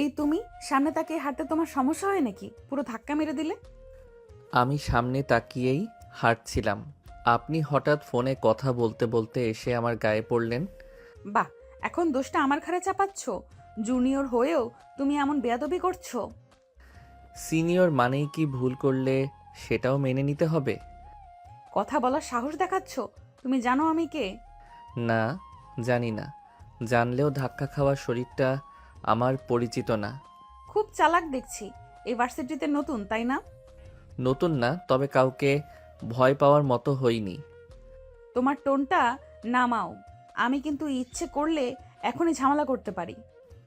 এই তুমি সামনে তাকিয়ে হাঁটতে তোমার সমস্যা হয় নাকি? পুরো ধাক্কা মেরে দিলে। আমি সামনে তাকিয়েই হাঁটছিলাম। আপনি হঠাৎ ফোনে কথা বলতে বলতে এসে আমার গায়ে পড়লেন। বাহ, এখন দোষটা আমার ঘাড়ে চাপাচ্ছ? জুনিয়র হয়েও তুমি এমন বেয়াদবি করছো? সিনিয়র মানেই কি ভুল করলে সেটাও মেনে নিতে হবে? কথা বলার সাহস দেখাচ্ছ? তুমি জানো আমি কে? না, জানি না। জানলেও ধাক্কা খাওয়ার শরীরটা আমার পরিচিত না। খুব চালাক দেখছি। এই ভার্সিটিতে নতুন, তাই না? নতুন না, তবে কাউকে ভয় পাওয়ার মতো হইনি। তোমার টোনটা নামাও। আমি কিন্তু ইচ্ছে করলে এখনই ঝামেলা করতে পারি।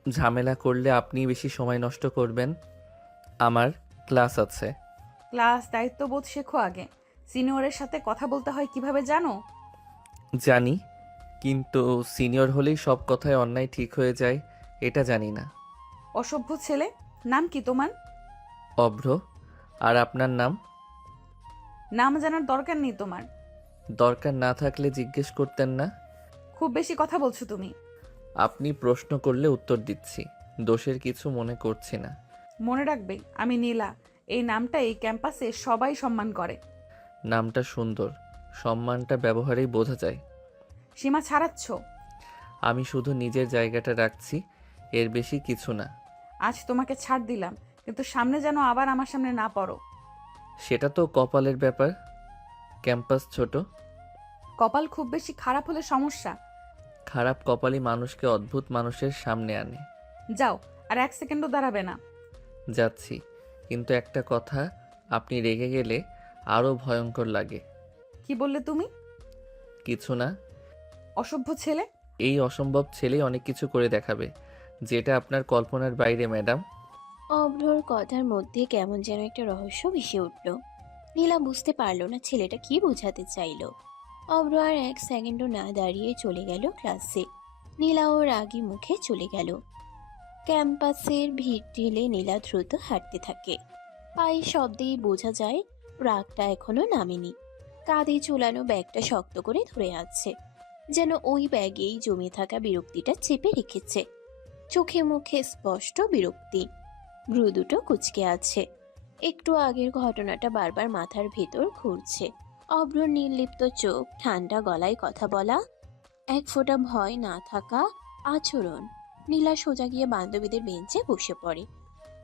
ঝামেলা করলে আপনি বেশি সময় নষ্ট করবেন। আমার ক্লাস আছে। ক্লাস দায়িত্ববোধ শেখো আগে। সিনিয়রের সাথে কথা বলতে হয় কিভাবে জানো? জানি, কিন্তু সিনিয়র হলেই সব কথায় অন্যায় ঠিক হয়ে যায় এটা জানি না। অসভ্য ছেলে। নাম কি তোমার? অভ্র। আর আপনার নাম? নাম জানার দরকার নেই তোমার। দরকার না থাকলে জিজ্ঞেস করতেন না। খুব বেশি কথা বলছো তুমি। আপনি প্রশ্ন করলে উত্তর দিচ্ছি। দোষের কিছু মনে করছি না। মনে রাখবে, আমি নীলা। এই নামটা এই ক্যাম্পাসে সবাই সম্মান করে। নামটা সুন্দর, সম্মানটা ব্যবহারেই বোঝা যায়। সীমা ছাড়াচ্ছ। আমি শুধু নিজের জায়গাটা রাখছি, এর বেশি কিছু না। আজ তোমাকে ছাড় দিলাম, কিন্তু সামনে যেন আবার আমার সামনে না পড়ো। সেটা তো কপালের ব্যাপার। ক্যাম্পাস ছোট। কপাল খুব বেশি খারাপ হলে সমস্যা। খারাপ কপালই মানুষকে অদ্ভুত মানুষের সামনে আনে। যাও, আর এক সেকেন্ডও দাঁড়াবে না। যাচ্ছি, কিন্তু একটা কথা, আপনি রেগে গেলে আরও ভয়ঙ্কর লাগে। কি বললে তুমি? কিছু না। অসভ্য ছেলে। এই অসম্ভব ছেলেই অনেক কিছু করে দেখাবে, যেটা আপনার কল্পনার বাইরে, ম্যাডাম। অভ্রর কথার মধ্যে কেমন যেন একটা রহস্য ভেসে উঠল। নীলা বুঝতে পারল না ছেলেটা কি বোঝাতে চাইল। অভ্র আর এক সেকেন্ডও না দাঁড়িয়ে চলে গেল ক্লাসে। নীলা ওর রাগী মুখে চলে গেল। ক্যাম্পাসের ভিড় ঠেলে নীলা দ্রুত হাঁটতে থাকে। পায়ের শব্দেই বোঝা যায় রাগটা এখনো নামেনি। কাঁধে ঝুলানো ব্যাগটা শক্ত করে ধরে আছে, যেন ওই ব্যাগেই জমে থাকা বিরক্তিটা চেপে রেখেছে। চোখে মুখে স্পষ্ট বিরক্তি, ভ্রু দুটো কুঁচকে আছে। একটু আগের ঘটনাটা বারবার মাথার ভেতর ঘুরছে। অভ্র নির্লিপ্ত চোখ, ঠান্ডা গলায় কথা বলা, এক ফোঁটা ভয় না থাকা আচরণ। নীলা সোজা গিয়ে বান্ধবীদের বেঞ্চে বসে পড়ে।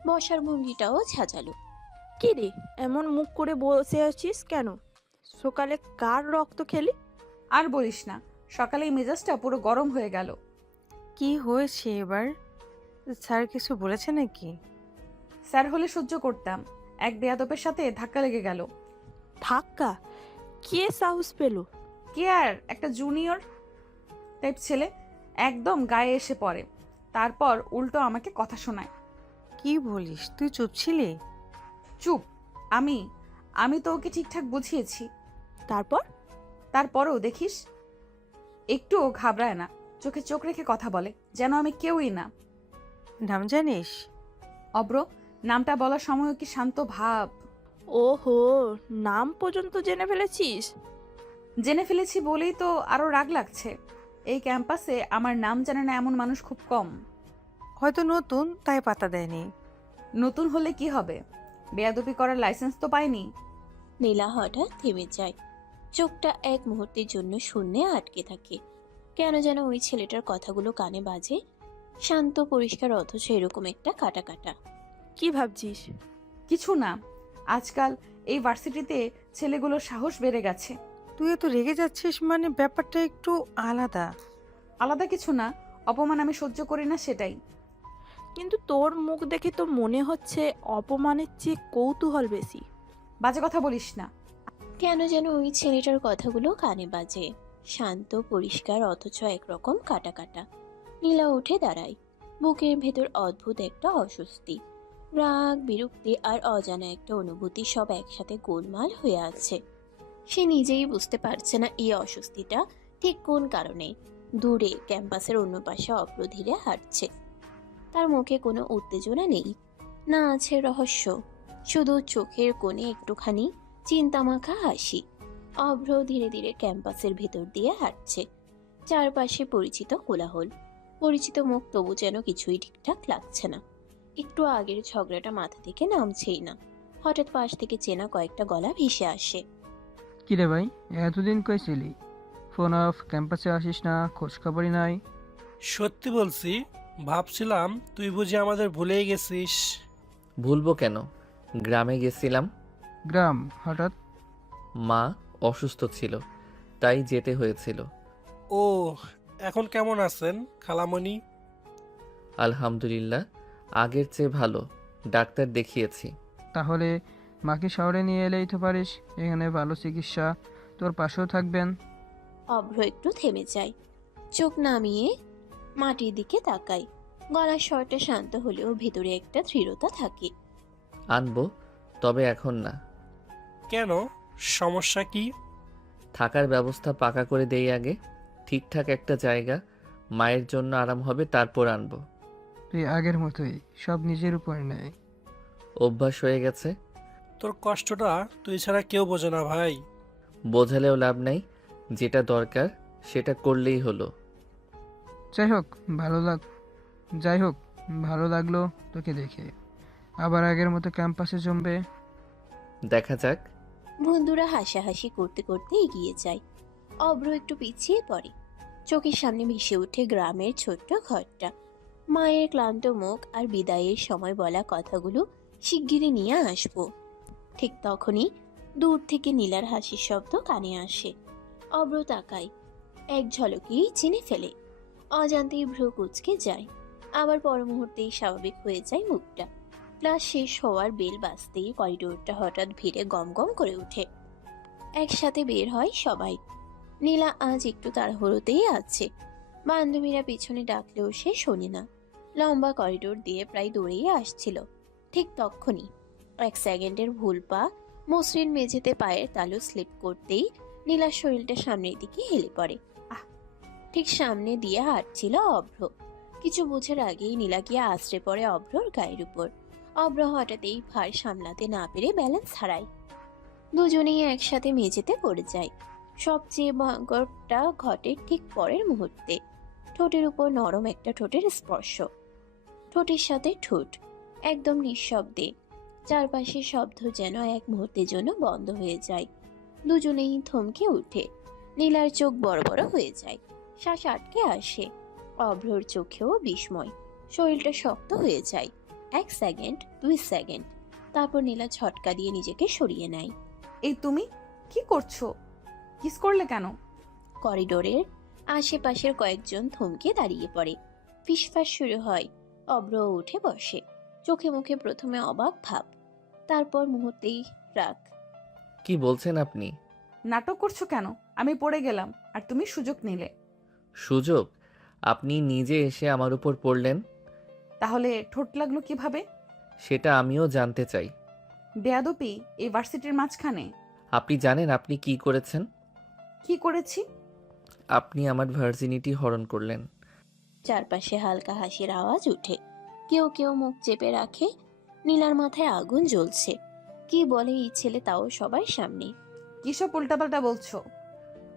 বসার ভঙ্গিটাও ঝাঁঝালো। কি রে, এমন মুখ করে বসে আছিস কেন? সকালে কার রক্ত খেলি? আর বলিস না, সকালে এই মেজাজটা পুরো গরম হয়ে গেল। কি হয়েছে এবার? স্যার কিছু বলেছে নাকি? স্যার হলে সহ্য করতাম, এক বেয়াদবের সাথে ধাক্কা লেগে গেল। ধাক্কা? কে সাহস পেল? কে আর, একটা জুনিয়র টাইপ ছেলে, একদম গায়ে এসে পড়ে। তারপর উল্টো আমাকে কথা শোনায়। কি বলিস, তুই চুপ ছিলি? চুপ? আমি আমি তো ওকে ঠিকঠাক বুঝিয়েছি। তারপর? তারপরেও দেখিস, একটুও ঘাবড়ায় না, চোখে চোখ রেখে কথা বলে, যেন আমি কেউই না। নাম জানিস? অব্র। নামটা বলার সময়ও কি শান্ত ভাব! ওহো, নাম পর্যন্ত জেনে ফেলেছিস? জেনে ফেলেছি বলেই তো আরো রাগ লাগছে। এই ক্যাম্পাসে আমার নাম জানে না এমন মানুষ খুব কম। হয়তো নতুন, তাই পাতা দেয়নি। নতুন হলে কি হবে? বেয়াদবি করার লাইসেন্স তো পাইনি। নীলা হঠাৎ থেমে যায়। চোখটা এক মুহূর্তের জন্য শূন্যে আটকে থাকে। কেন যেন ওই ছেলেটার কথাগুলো কানে বাজে, শান্ত পরিষ্কার অথচ এরকম একটা কাটা কাটা। কি ভাবছিস? কিছু না। আজকাল এই ভার্সিটিতে ছেলেগুলোর সাহস বেড়ে গেছে। তুই এত রেগে যাচ্ছিস মানে ব্যাপারটা একটু আলাদা। আলাদা কিছু না, অপমান আমি সহ্য করি না সেটাই। কিন্তু তোর মুখ দেখে তো মনে হচ্ছে অপমানের চেয়ে কৌতূহল বেশি। বাজে কথা বলিস না। কেন যেন ওই ছেলেটার কথাগুলো কানে বাজে, শান্ত পরিষ্কার অথচ একরকম কাটা কাটা। নীলা উঠে দাঁড়ায়। বুকের ভেতর অদ্ভুত একটা অস্বস্তি, রাগ, বিরক্তি আর অজানা একটা অনুভূতি সব একসাথে গোলমাল হয়ে আছে। সে নিজেই বুঝতে পারছে না এই অস্বস্তিটা ঠিক কোন কারণে। দূরে ক্যাম্পাসের অন্য পাশে অভ্র ধীরে হাঁটছে। তার মুখে কোনো উত্তেজনা নেই, না আছে রহস্য, শুধু চোখের কোণে একটুখানি চিন্তামাখা হাসি। অভ্র ধীরে ধীরে ক্যাম্পাসের ভেতর দিয়ে হাঁটছে। চারপাশে পরিচিত কোলাহল, পরিচিত মুখ, তবু যেন কিছুই ঠিকঠাক লাগছে না। একটু আগের ঝগড়াটা মাথা থেকে নামছেই না। হঠাৎ পাশ থেকে চেনা কয়েকটা গলা ভেসে আসে। কিরে ভাই, এতদিন কই ছিলি? ফোন অফ, ক্যাম্পাসে আসিস না, খোঁজ খবরই নাই। সত্যি বলছি, ভাবছিলাম তুই বুঝি আমাদের ভুলেই গেছিস। ভুলবো কেন? গ্রামে গেছিলাম। গ্রাম হঠাৎ? মা অসুস্থ ছিল, তাই যেতে হয়েছিল। ও, এখন কেমন আছেন খালামণি? আলহামদুলিল্লাহ, আগের চেয়ে ভালো। ডাক্তার দেখিয়েছি। তাহলে মাকে শহরে নিয়ে এলেই তো পারিস, এখানে ভালো চিকিৎসা, তোর পাশেও থাকবেন। অভ্র একটু থেমে যায়, চোখ নামিয়ে মাটির দিকে তাকায়। গলার স্বরটা শান্ত হলেও ভেতরে একটা দৃঢ়তা থাকে। আনবো, তবে এখন না। কেন, সমস্যা কি? থাকার ব্যবস্থা পাকা করে দেই আগে। ঠিকঠাক একটা জায়গা, মায়ের জন্য আরাম হবে, তারপর আনবো। তুই আগের মতোই সব নিজের উপর নেয়। অভ্যাস হয়ে গেছে। তোর কষ্টটা তুই ছাড়া কেউ বোঝে না ভাই। বোঝালেও লাভ নাই, যেটা দরকার সেটা করলেই হলো। যাই হোক, যাই হোক, ভালো লাগলো তোকে দেখে। আবার আগের মতো ক্যাম্পাসে জমবে। দেখা যাক। বন্ধুরা হাসাহাসি করতে করতে এগিয়ে যায়। অভ্র একটু পিছিয়ে পড়ে। চোখের সামনে ভেসে ওঠে গ্রামের ছোট্ট ঘরটা, মায়ের ক্লান্ত মুখ আর বিদায়ের সময় বলা কথাগুলো শিগগিরই নিয়ে আসবো। ঠিক তখনই দূর থেকে নীলার হাসির শব্দ কানে আসে। অভ্র তাকায়, এক ঝলকেই চিনে ফেলে। অজান্তেই ভ্রু কুঁচকে যায়, আবার পর মুহূর্তেই স্বাভাবিক হয়ে যায় মুখটা। ক্লাস শেষ হওয়ার বেল বাজতেই করিডোরটা হঠাৎ ভিড়ে গমগম করে ওঠে। একসাথে বের হয় সবাই। নীলা আজ একটু তাড়াহুড়োতেই আছে। বান্ধবীরা পিছনে ডাকলেও সে শোনে না। লম্বা করিডোর দিয়ে প্রায় দৌড়েই আসছিল। ঠিক তক্ষুনি এক সেকেন্ডের ভুল পা মসৃণ মেঝেতে পায়ের তালু স্লিপ করতেই নীলার শরীরটা সামনের দিকে হেলে পড়ে। ঠিক সামনে দিয়ে হাঁটছিল অভ্র। কিছু বোঝার আগেই নীলা গিয়ে আছড়ে পড়ে অভ্রর গায়ের উপর। অভ্র হঠাৎই ভার সামলাতে না পেরে ব্যালেন্স হারায়। দুজনেই একসাথে মেঝেতে পড়ে যায়। সবচেয়ে ভয়ঙ্করটা ঘটে ঠিক পরের মুহূর্তে। ঠোঁটের উপর নরম একটা ঠোঁটের স্পর্শ। ঠোঁটের সাথে ঠোঁট, একদম নিঃশব্দে। চারপাশের শব্দ যেন এক মুহূর্তের জন্য বন্ধ হয়ে যায়। দুজনেই থমকে উঠে। নীলার চোখ বড় বড় হয়ে যায়, শ্বাস আটকে আসে। অভ্রর চোখেও বিস্ময়, শরীরটা শক্ত হয়ে যায়। 1 সেকেন্ড, 2 সেকেন্ড, তারপর নীলা ঝটকা দিয়ে নিজেকে সরিয়ে নেয়। এই তুমি কি করছো? কিস করলে কেন? করিডোরের আশেপাশের কয়েকজন থমকে দাঁড়িয়ে পড়ে। ফিসফাস শুরু হয়। অভ্র উঠে বসে, চোখে মুখে প্রথমে অবাক ভাব, তারপর মুহূর্তেই রাগ। কি বলছেন আপনি? নাটক করছো কেন? আমি পড়ে গেলাম আর তুমি সুযোগ নিলে। সুযোগ? আপনি নিজে এসে আমার উপর পড়লেন। তাহলে ঠোঁট লাগলো কিভাবে? সেটা আমিও জানতে চাই। বেয়াদপি এই ভার্সিটির মাঝখানে? আপনি জানেন আপনি কি করেছেন? কি করেছি? আপনি আমার ভার্জিনিটি হরণ করলেন। চারপাশে হালকা হাসির আওয়াজ উঠে। কেউ কেউ মুখ চেপে রাখে। নীলার মাথায় আগুন জ্বলছে। কি বলে এই ছেলে, তাও সবার সামনে? কিসব উল্টাপাল্টা বলছো?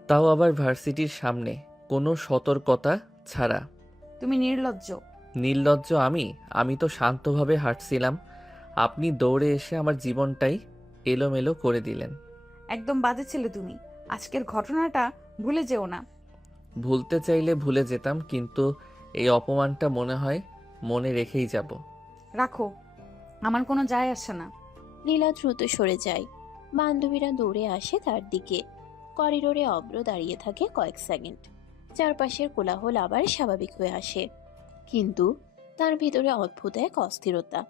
তাও আবার ভার্সিটির সামনে, কোনো সতর্কতা ছাড়া। তুমি নির্লজ্জ। নির্লজ্জ আমি? আমি তো শান্তভাবে হাঁটছিলাম, আপনি দৌড়ে এসে আমার জীবনটাই এলোমেলো করে দিলেন। একদম বাজে ছেলে তুমি। আজকের ঘটনাটা ভুলে যেও না। ভুলতে চাইলে ভুলে যেতাম, কিন্তু এই অপমানটা মনে হয় মনে রেখেই যাব। রাখো, আমার কোনো যায় আসে না। নীলা দ্রুত সরে যায়। বান্ধবীরা দৌড়ে আসে তার দিকে। করিডোরে অভ্র দাঁড়িয়ে থাকে কয়েক সেকেন্ড। চারপাশের কোলাহল আবার স্বাভাবিক হয়ে আসে, কিন্তু তার ভিতরে অদ্ভুত এক অস্থিরতা।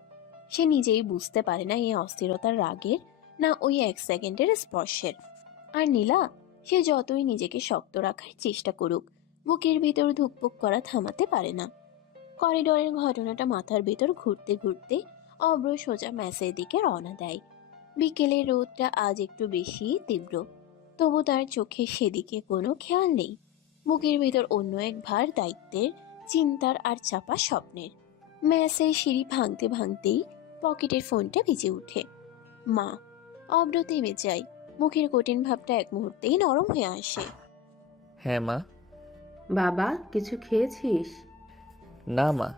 সে নিজেই বুঝতে পারে না এই অস্থিরতার রাগের, না ওই 1 সেকেন্ডের স্পর্শের। আর নীলা, সে যতই নিজেকে শক্ত রাখার চেষ্টা করুক, বুকের ভিতর ধুকপুক করা থামাতে পারে না। করিডোরের ঘটনাটা মাথার ভিতর ঘুরতে ঘুরতে অভ্র সোজা ম্যাসের দিকে রওনা দেয়। বিকেলের রোদটা আজ একটু বেশি তীব্র, তবু তার চোখে সেদিকে কোনো খেয়াল নেই। বুকের ভিতর অন্য এক ভার দায়িত্বের, চিন্তার আর চাপা স্বপ্নের। ম্যাসের সিঁড়ি ভাঙতে ভাঙতেই পকেটের ফোনটা বেজে ওঠে। মা। অভ্র থেমে যায়, মুখের কঠিন ভাবটা এক মুহূর্তেই নরম হয়ে আসে। হ্যাঁ মা। বাবা, কিছু খেয়েছিস? না মা,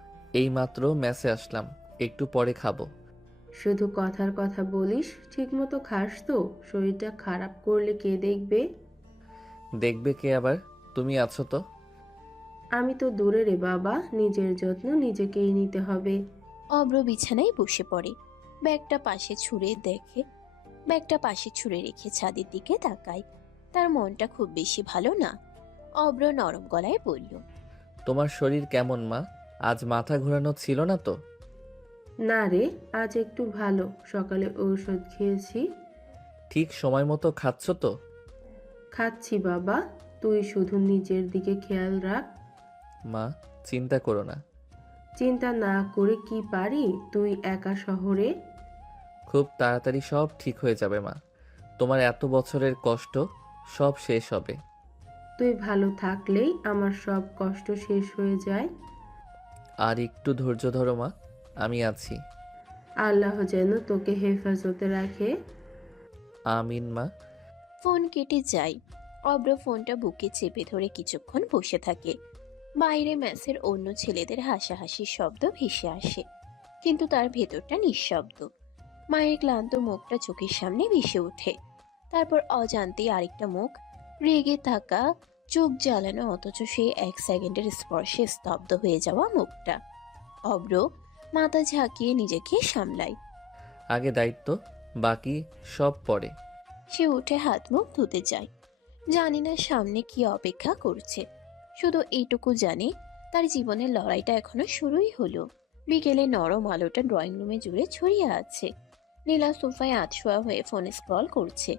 এইমাত্র মেসে আসলাম, একটু পরে খাবো। শুধু কথার কথা বলিস, ঠিকমতো খাস তো? শরীরটা খারাপ করলে কে দেখবে? দেখবে কে আবার? তুমি আছো তো। আমি তো দূরে রে বাবা, নিজের যত্ন নিজেকেই নিতে হবে। অব্র বিছানায় বসে পড়ে। ব্যাগটা পাশে ছুঁড়ে রেখে ছাদের দিকে তাকায়। তার মনটা খুব বেশি ভালো না। অব্র নরম গলায় বলল, তোমার শরীর কেমন মা? আজ মাথা ঘোরানো ছিল না তো? না রে, আজ একটু ভালো। সকালে ঔষধ খেয়েছি। ঠিক সময় মতো খাচ্ছ তো? খাচ্ছি বাবা, তুই শুধু নিজের দিকে খেয়াল রাখ। মা, চিন্তা করো না। চিন্তা না করে কি পারি? তুই একা শহরে। খুব তাড়াতাড়ি সব ঠিক হয়ে যাবে মা। তোমার এত বছরের কষ্ট সব শেষ হবে। তুই ভালো থাকলেই আমার সব কষ্ট শেষ হয়ে যায়। আর একটু ধৈর্য ধরো মা, আমি আছি। আল্লাহ যেন তোকে হেফাজতে রাখে। আমিন মা। ফোন কেটে যায়। অব্র ফোনটা বুকে চেপে ধরে কিছুক্ষণ বসে থাকে। বাইরে ম্যাচের অন্য ছেলেদের হাসাহাসির শব্দ ভেসে আসে, কিন্তু তার ভেতরটা নিঃশব্দ। মায়ের ক্লান্ত মুখটা চোখের সামনে ভেসে ওঠে। তারপর অজান্তেই আরেকটা মুখ, রেগে থাকা, চোখ জ্বালানো, অথচ সেই 1 সেকেন্ডের স্পর্শে স্তব্ধ হয়ে যাওয়া মুখটা। অব্র মাথা ঝাঁকিয়ে নিজেকে সামলায়। আগে দায়িত্ব, বাকি সব পরে। সে উঠে হাত মুখ ধুতে যায়। জানি না সামনে কি অপেক্ষা করছে, শুধু এইটুকু জানে তার জীবনের লড়াইটা এখনো শুরুই হলো। বিকেলে নরম আলোটা ড্রয়িং রুমে জুড়ে ছড়িয়ে আছে। নীলা সোফায় আধশোয়া হয়ে ফোনে স্ক্রল করছে।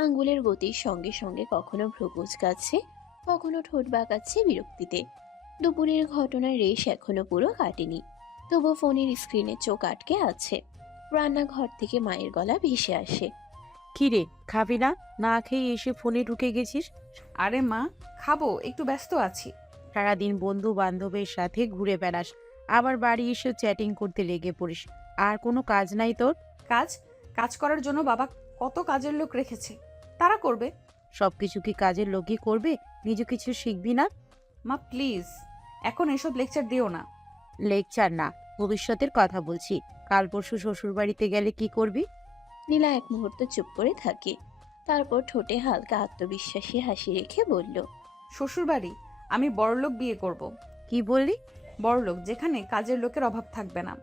আঙ্গুলের গতির সঙ্গে সঙ্গে কখনো ভ্রু কুঁচকাচ্ছে, কখনো ঠোঁট বাঁকাচ্ছে বিরক্তিতে। দুপুরের ঘটনার রেশ এখনো পুরো কাটেনি, তবু ফোনের স্ক্রিনে চোখ আটকে আছে। রান্নাঘর থেকে মায়ের গলা ভেসে আসে, কিরে, খাবি না? না খেয়ে এসে ফোনে ঢুকে গেছিস? আরে মা, খাবো, একটু ব্যস্ত আছি। সারাদিন বন্ধু বান্ধবের সাথে ঘুরে বেড়াস, আবার বাড়ি এসে চ্যাটিং করতে লেগে পড়িস। আর কোনো কাজ নাই তোর? কাজ কাজ করার জন্য বাবা কত কাজের লোক রেখেছে, তারা করবে। সবকিছু কি কাজের লোকই করবে? নিজে কিছু শিখবি না? মা প্লিজ, এখন এসব লেকচার দিও না। লেকচার না, ভবিষ্যতের কথা বলছি। কাল পরশু শ্বশুর বাড়িতে গেলে কি করবি? নীলা এক মুহূর্ত চুপ করে থাকে। তারপর ঠোঁটে হালকা আত্মবিশ্বাসী হাসি রেখে বলল, শ্বশুরবাড়ি? আমি বড়লোক বিয়ে করব। কি বললি? বড়লোক, যেখানে কাজের লোকের অভাব থাকবে না।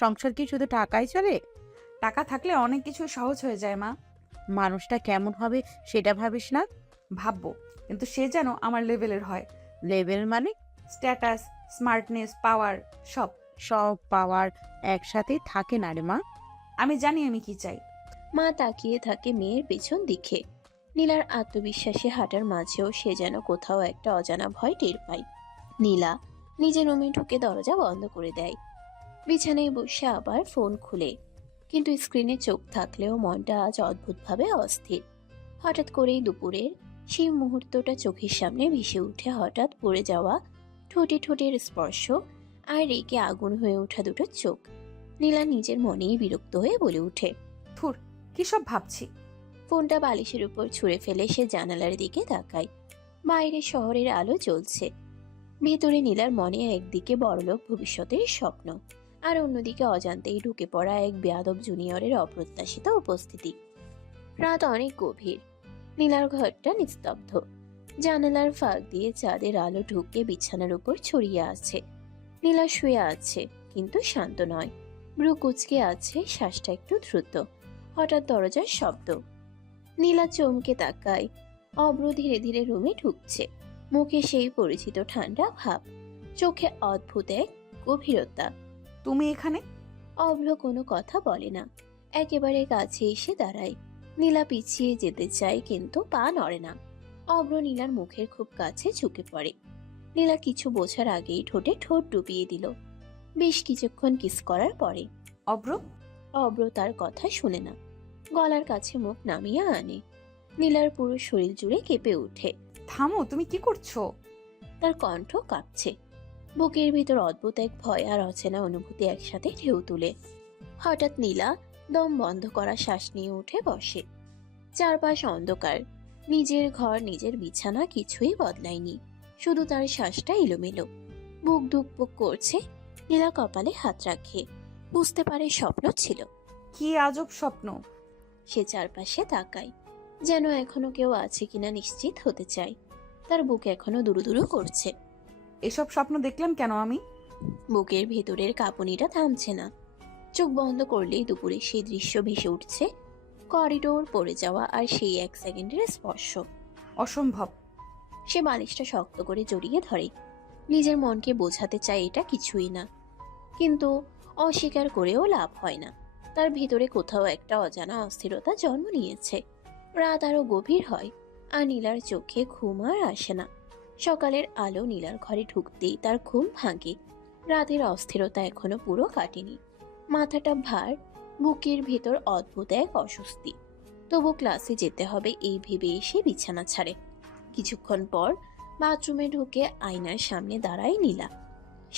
সংসার কি শুধু টাকায় চলে? টাকা থাকলে অনেক কিছু সহজ হয়ে যায় মা। মানুষটা কেমন হবে সেটা ভাবিস না? ভাববো, কিন্তু সে যেন আমার লেভেলের হয়। লেভেল মানে? স্ট্যাটাস, স্মার্টনেস, পাওয়ার, সব। সব পাওয়ার একসাথেই থাকে না রে মা। আমি জানি আমি কি চাই। মা তাকিয়ে থাকে মেয়ের পেছন দিকে। নীলার আত্মবিশ্বাসী হাঁটার মাঝেও সে যেন কোথাও একটা অজানা ভয় টের পায়। নীলা নিজের রুমে ঢুকে দরজা বন্ধ করে দেয়। বিছানায় বসে আবার ফোন খুলে, কিন্তু স্ক্রিনে চোখ থাকলেও মনটা আজ অদ্ভুতভাবে অস্থির। হঠাৎ করেই দুপুরের সেই মুহূর্তটা চোখের সামনে ভেসে উঠে, হঠাৎ পড়ে যাওয়া ঠোঁটে ঠোঁটের স্পর্শ, আর রেগে আগুন হয়ে ওঠা দুটো চোখ। নীলা নিজের মনেই বিরক্ত হয়ে বলে ওঠে, থুর, কি সব ভাবছি। ফোনটা বালিশের উপর ছুঁড়ে ফেলে সে জানালার দিকে তাকায়। বাইরে শহরের আলো জ্বলছে। ভেতরে নীলার মনে একদিকে বড়লোক ভবিষ্যতের স্বপ্ন, আর অন্যদিকে অজান্তেই ঢুকে পড়া এক বেয়াদব জুনিয়রের অপ্রত্যাশিত উপস্থিতি। রাত অনেক গভীর। নীলার ঘরটা নিস্তব্ধ। জানালার ফাঁক দিয়ে চাঁদের আলো ঢুকে বিছানার উপর ছড়িয়ে আছে। নীলা শুয়ে আছে, কিন্তু শান্ত নয়। ভ্রু কুঁচকে আছে, শ্বাসটা একটু দ্রুত। হঠাৎ দরজার শব্দ। নীলা চমকে তাকায়। অব্র ধীরে ধীরে রুমে ঢুকছে। মুখে সেই পরিচিত ঠান্ডা ভাব, চোখে অদ্ভুত এক গভীরতা। তুমি এখানে? অব্র কোনো কথা বলে না, একেবারে কাছে এসে দাঁড়ায়। নীলা পিছিয়ে যেতে চায়, কিন্তু পা নড়ে না। অব্র নীলার মুখের খুব কাছে ঝুঁকে পড়ে। নীলা কিছু বোঝার আগেই ঠোঁটে ঠোঁট ডুবিয়ে দিল। বেশ কিছুক্ষণ কিস করার পরে অব্র? অব্র তার কথা শুনে না, গলার কাছে মুখ নামিয়ে আনে। নীলার পুরো শরীর জুড়ে কেঁপে ওঠে। থামো, তুমি কি করছো? তার কণ্ঠ কাঁপছে। বুকের ভিতর অদ্ভুত এক ভয় আর অচেনা অনুভূতি একসাথে ঢেউ তুলে। হঠাৎ নীলা দম বন্ধ করা শ্বাস নিয়ে উঠে বসে। চারপাশ অন্ধকার। নিজের ঘর, নিজের বিছানা, কিছুই বদলায়নি, শুধু তার শ্বাসটা এলোমেলো। বুক ধুকপুক করছে। নীলা কপালে হাত রাখে। বুঝতে পারে স্বপ্ন ছিল। কি আজব স্বপ্ন। সে চারপাশে তাকায়, যেন এখনো কেউ আছে কিনা নিশ্চিত হতে চায়। তার বুক এখনো দুরুদুরু করছে। এসব স্বপ্ন দেখলাম কেন আমি? বুকের ভেতরের কাঁপুনিটা থামছে না। চোখ বন্ধ করলেই দুপুরে সেই দৃশ্য ভেসে উঠছে, করিডোর পড়ে যাওয়া আর সেই 1 সেকেন্ডের স্পর্শ। অসম্ভব। সে বালিশটা শক্ত করে জড়িয়ে ধরে, নিজের মনকে বোঝাতে চায় এটা কিছুই না, কিন্তু অস্বীকার করেও লাভ হয় না। তার ভিতরে কোথাও একটা অজানা অস্থিরতা জন্ম নিয়েছে। রাত আরো গভীর হয়, আর নীলার চোখে ঘুম আর আসে না। সকালের আলো নীলার ঘরে ঢুকতেই তার ঘুম ভাঙে। রাতের অস্থিরতা এখনো পুরো কাটেনি। মাথাটা ভার, বুকের ভেতর অদ্ভুত এক অস্বস্তি। তবু ক্লাসে যেতে হবে এই ভেবে এসে বিছানা ছাড়ে। কিছুক্ষণ পর বাথরুমে ঢুকে আয়নার সামনে দাঁড়ায় নীলা।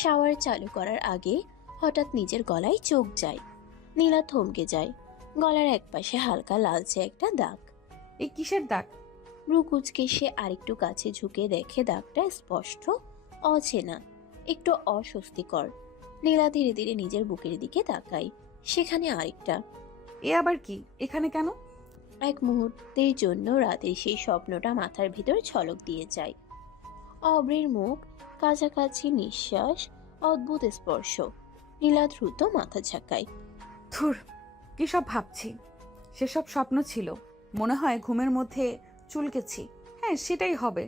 শাওয়ার চালু করার আগে হঠাৎ নিজের গলায় চোখ যায়। নীলা থমকে যায়। গলার একপাশে হালকা লালচে একটা দাগ। এই কিসের দাগ? ভ্রু কুঁচকে সে আরেকটু কাছে ঝুঁকে দেখে দাগটা স্পষ্ট, অচেনা, একটু অস্বস্তিকর। নীলা ধীরে ধীরে নিজের বুকের দিকে তাকায়। সেখানে আরেকটা। এ আবার কি? এখানে কেন? এক মুহূর্তের জন্য রাতের সেই স্বপ্নটা মাথার ভিতর ঝলক দিয়ে যায়। অব্রের মুখ, কাছাকাছি নিঃশ্বাস, অদ্ভুত স্পর্শ। নীলা দ্রুত মাথা ঝাঁকায়। ধুর, কি সব ভাবছি। সেসব স্বপ্ন ছিল। মনে হয় ঘুমের মধ্যে চুলকেছি। হ্যাঁ, সেটাই হবে।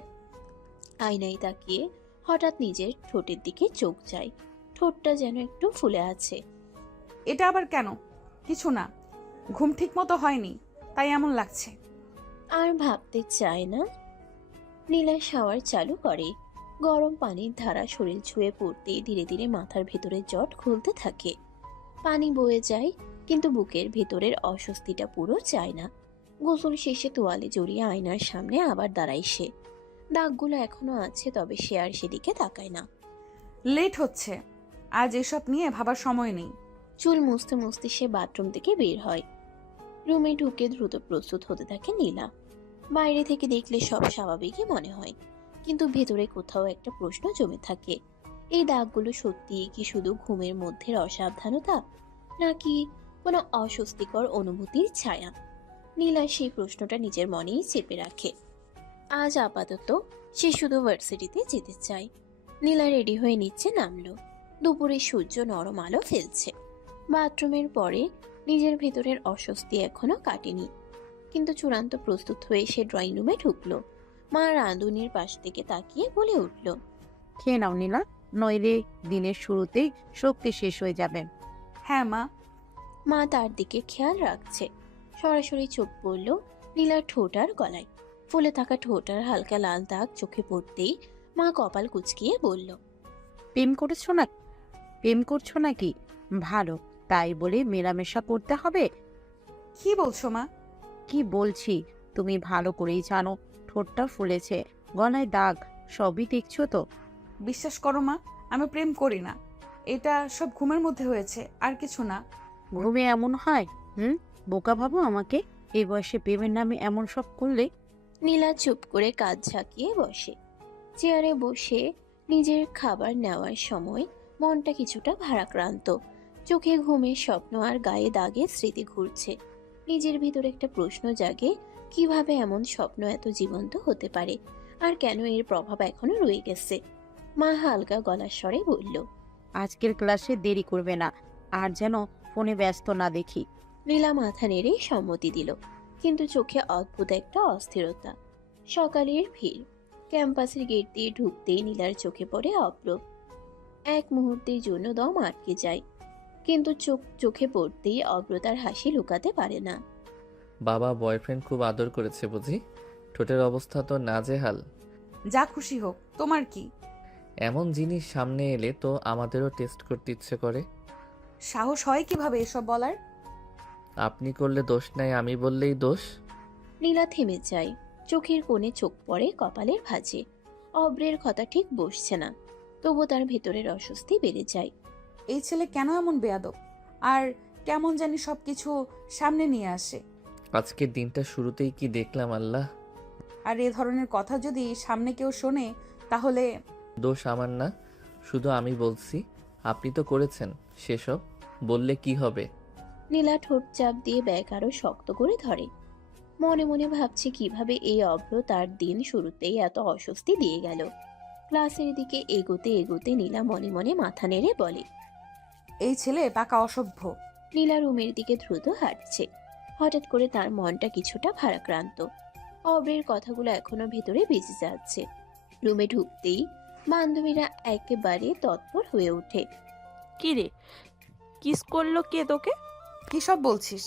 আয়নায় তাকিয়ে হঠাৎ নিজের ঠোঁটের দিকে চোখ যায়। ঠোঁটটা যেন একটু ফুলে আছে। এটা আবার কেন? কিছু না, ঘুম ঠিক মতো হয়নি, তাই এমন লাগছে। আর ভাবতে চায় না। নীলা শাওয়ার চালু করে। গরম পানির ধারা শরীর ছুঁয়ে পড়তে ধীরে ধীরে মাথার ভেতরের জট খুলতে থাকে। পানি বয়ে যায়, কিন্তু বুকের ভেতরের অস্বস্তিটা পুরো যায় না। গোসল শেষে তোয়ালে জড়িয়ে আয়নার সামনে আবার দাঁড়ায় সে। দাগগুলো এখনো আছে, তবে সে আর সেদিকে তাকায় না। লেট হচ্ছে, আজ এসব নিয়ে ভাবার সময় নেই। চুল মুছতে মুছতে সে বাথরুম থেকে বের হয়। রুমে ঢুকে দ্রুত প্রস্তুত হতে থাকে নীলা। বাইরে থেকে দেখলে সব স্বাভাবিকই মনে হয়, কিন্তু ভেতরে কোথাও একটা প্রশ্ন জমে থাকে। এই দাগগুলো সত্যিই কি শুধু ঘুমের মধ্যে অসাবধানতা, নাকি কোনো অস্বস্তিকর অনুভূতির ছায়া? নীলা সেই প্রশ্নটা নিজের মনেই চেপে রাখে। আজ আপাতত সে শুধু ভার্সিটিতে যেতে চায়। নীলা রেডি হয়ে নিচে নামলো। দুপুরে সূর্য নরম আলো ফেলছে। বাথরুমের পরে নিজের ভেতরের অস্বস্তি এখনো কাটেনি, কিন্তু চূড়ান্ত প্রস্তুত হয়ে সে ড্রয়িং রুমে ঢুকলো। মা রাঁধুনির পাশ থেকে তাকিয়ে বলে উঠল, খেয়ে নাও নীলা, নইলে দিনের শুরুতেই শক্তি শেষ হয়ে যাবে। হ্যাঁ মা। মা তার দিকে খেয়াল রাখছে। সরাসরি চোখ পড়ল নীলার ঠোঁট আর গলায়। ফুলে থাকা ঠোঁট আর হালকা লাল দাগ চোখে পড়তেই মা কপাল কুঁচকিয়ে বলল, প্রেম করছো নাকি? ভালো, তাই বলে মেলামেশা করতে হবে? কি বলছো মা? কি বলছি তুমি ভালো করেই জানো। ঠোঁটটা ফুলেছে, গলায় দাগ, সবই দেখছো তো। বিশ্বাস করো মা, আমি প্রেম করি না। এটা সব ঘুমের মধ্যে হয়েছে, আর কিছু না। ঘুমে এমন হয়? বোকা ভাবো আমাকে? এই বয়সে প্রেমের নামে এমন সব করলে? নীলা চুপ করে কাঁধ ঝাঁকিয়ে বসে। চেয়ারে বসে নিজের খাবার নেওয়ার সময় মনটা কিছুটা ভারাক্রান্ত। চোখে ঘুমের স্বপ্ন আর গায়ে দাগে স্মৃতি ঘুরছে। নিজের ভিতর একটা প্রশ্ন জাগে, কিভাবে এমন স্বপ্ন এত জীবন্ত হতে পারে, আর কেন এর প্রভাব এখনো রয়ে গেছে। মা হালকা গলার স্বরে বলল, আজকের ক্লাসে দেরি করবে না, আর যেন ফোনে ব্যস্ত না দেখি। নীলা মাথা নেড়ে সম্মতি দিল, কিন্তু চোখে অদ্ভুত একটা অস্থিরতা। সকালের ভিড়। ক্যাম্পাসের গেট দিয়ে ঢুকতেই নীলার চোখে পড়ে অপ্রব। এক মুহূর্তের জন্য দম আটকে যায়, কিন্তু চোখে পড়তেই অগ্রতার হাসি লুকাতে পারে না। বাবা বয়ফ্রেন্ড খুব আদর করেছে বুঝি? ঠোঁটের অবস্থা তো নাজেহাল। যা খুশি হোক, তোমার কি? এমন জিনিস সামনে এলে তো আমাদেরও টেস্ট করতে ইচ্ছে করে। সাহস হয় কিভাবে এসব বলার? আপনি করলে দোষ নাই, আমি বললেই দোষ। নীলা থেমে যায়। চোখের কোণে চোখ পড়ে কপালের ভাঁজে। অব্রের কথা ঠিক বসছে না, তবু তার ভেতরের অস্বস্তি বেড়ে যায়। এই ছেলে কেন এমন বেয়াদব, আর কেমন জানি সবকিছু সামনে নিয়ে আসে। আজকের দিনটা শুরুতেই কি দেখলাম আল্লাহ। আর এ ধরনের কথা যদি সামনে কেউ শোনে, তাহলে দোষ আমার না, শুধু আমি বলছি। আপনি তো করেছেন সেসব। বললে কি হবে? নীলা ঠোঁট চাপ দিয়ে ব্যাগ আরো শক্ত করে ধরে। মনে মনে ভাবছে কিভাবে এই অভ্র তার দিন শুরুতেই এত অস্বস্তি দিয়ে গেল। ক্লাসের দিকে এগোতে এগোতে নীলা মনে মনে মাথা নেড়ে বলে। এই ছেলে পাকা অসভ্য। নীলা রুমের দিকে দ্রুত হাঁটছে। হঠাৎ করে তার মনটা কিছুটা ভারাক্রান্ত। অব্রের কথাগুলো এখনো ভেতরে বেঁচে যাচ্ছে। রুমে ঢুকতেই বান্ধবীরা একেবারে তৎপর হয়ে ওঠে। কি রে, কিস করলো কে তোকে? কি সব বলছিস?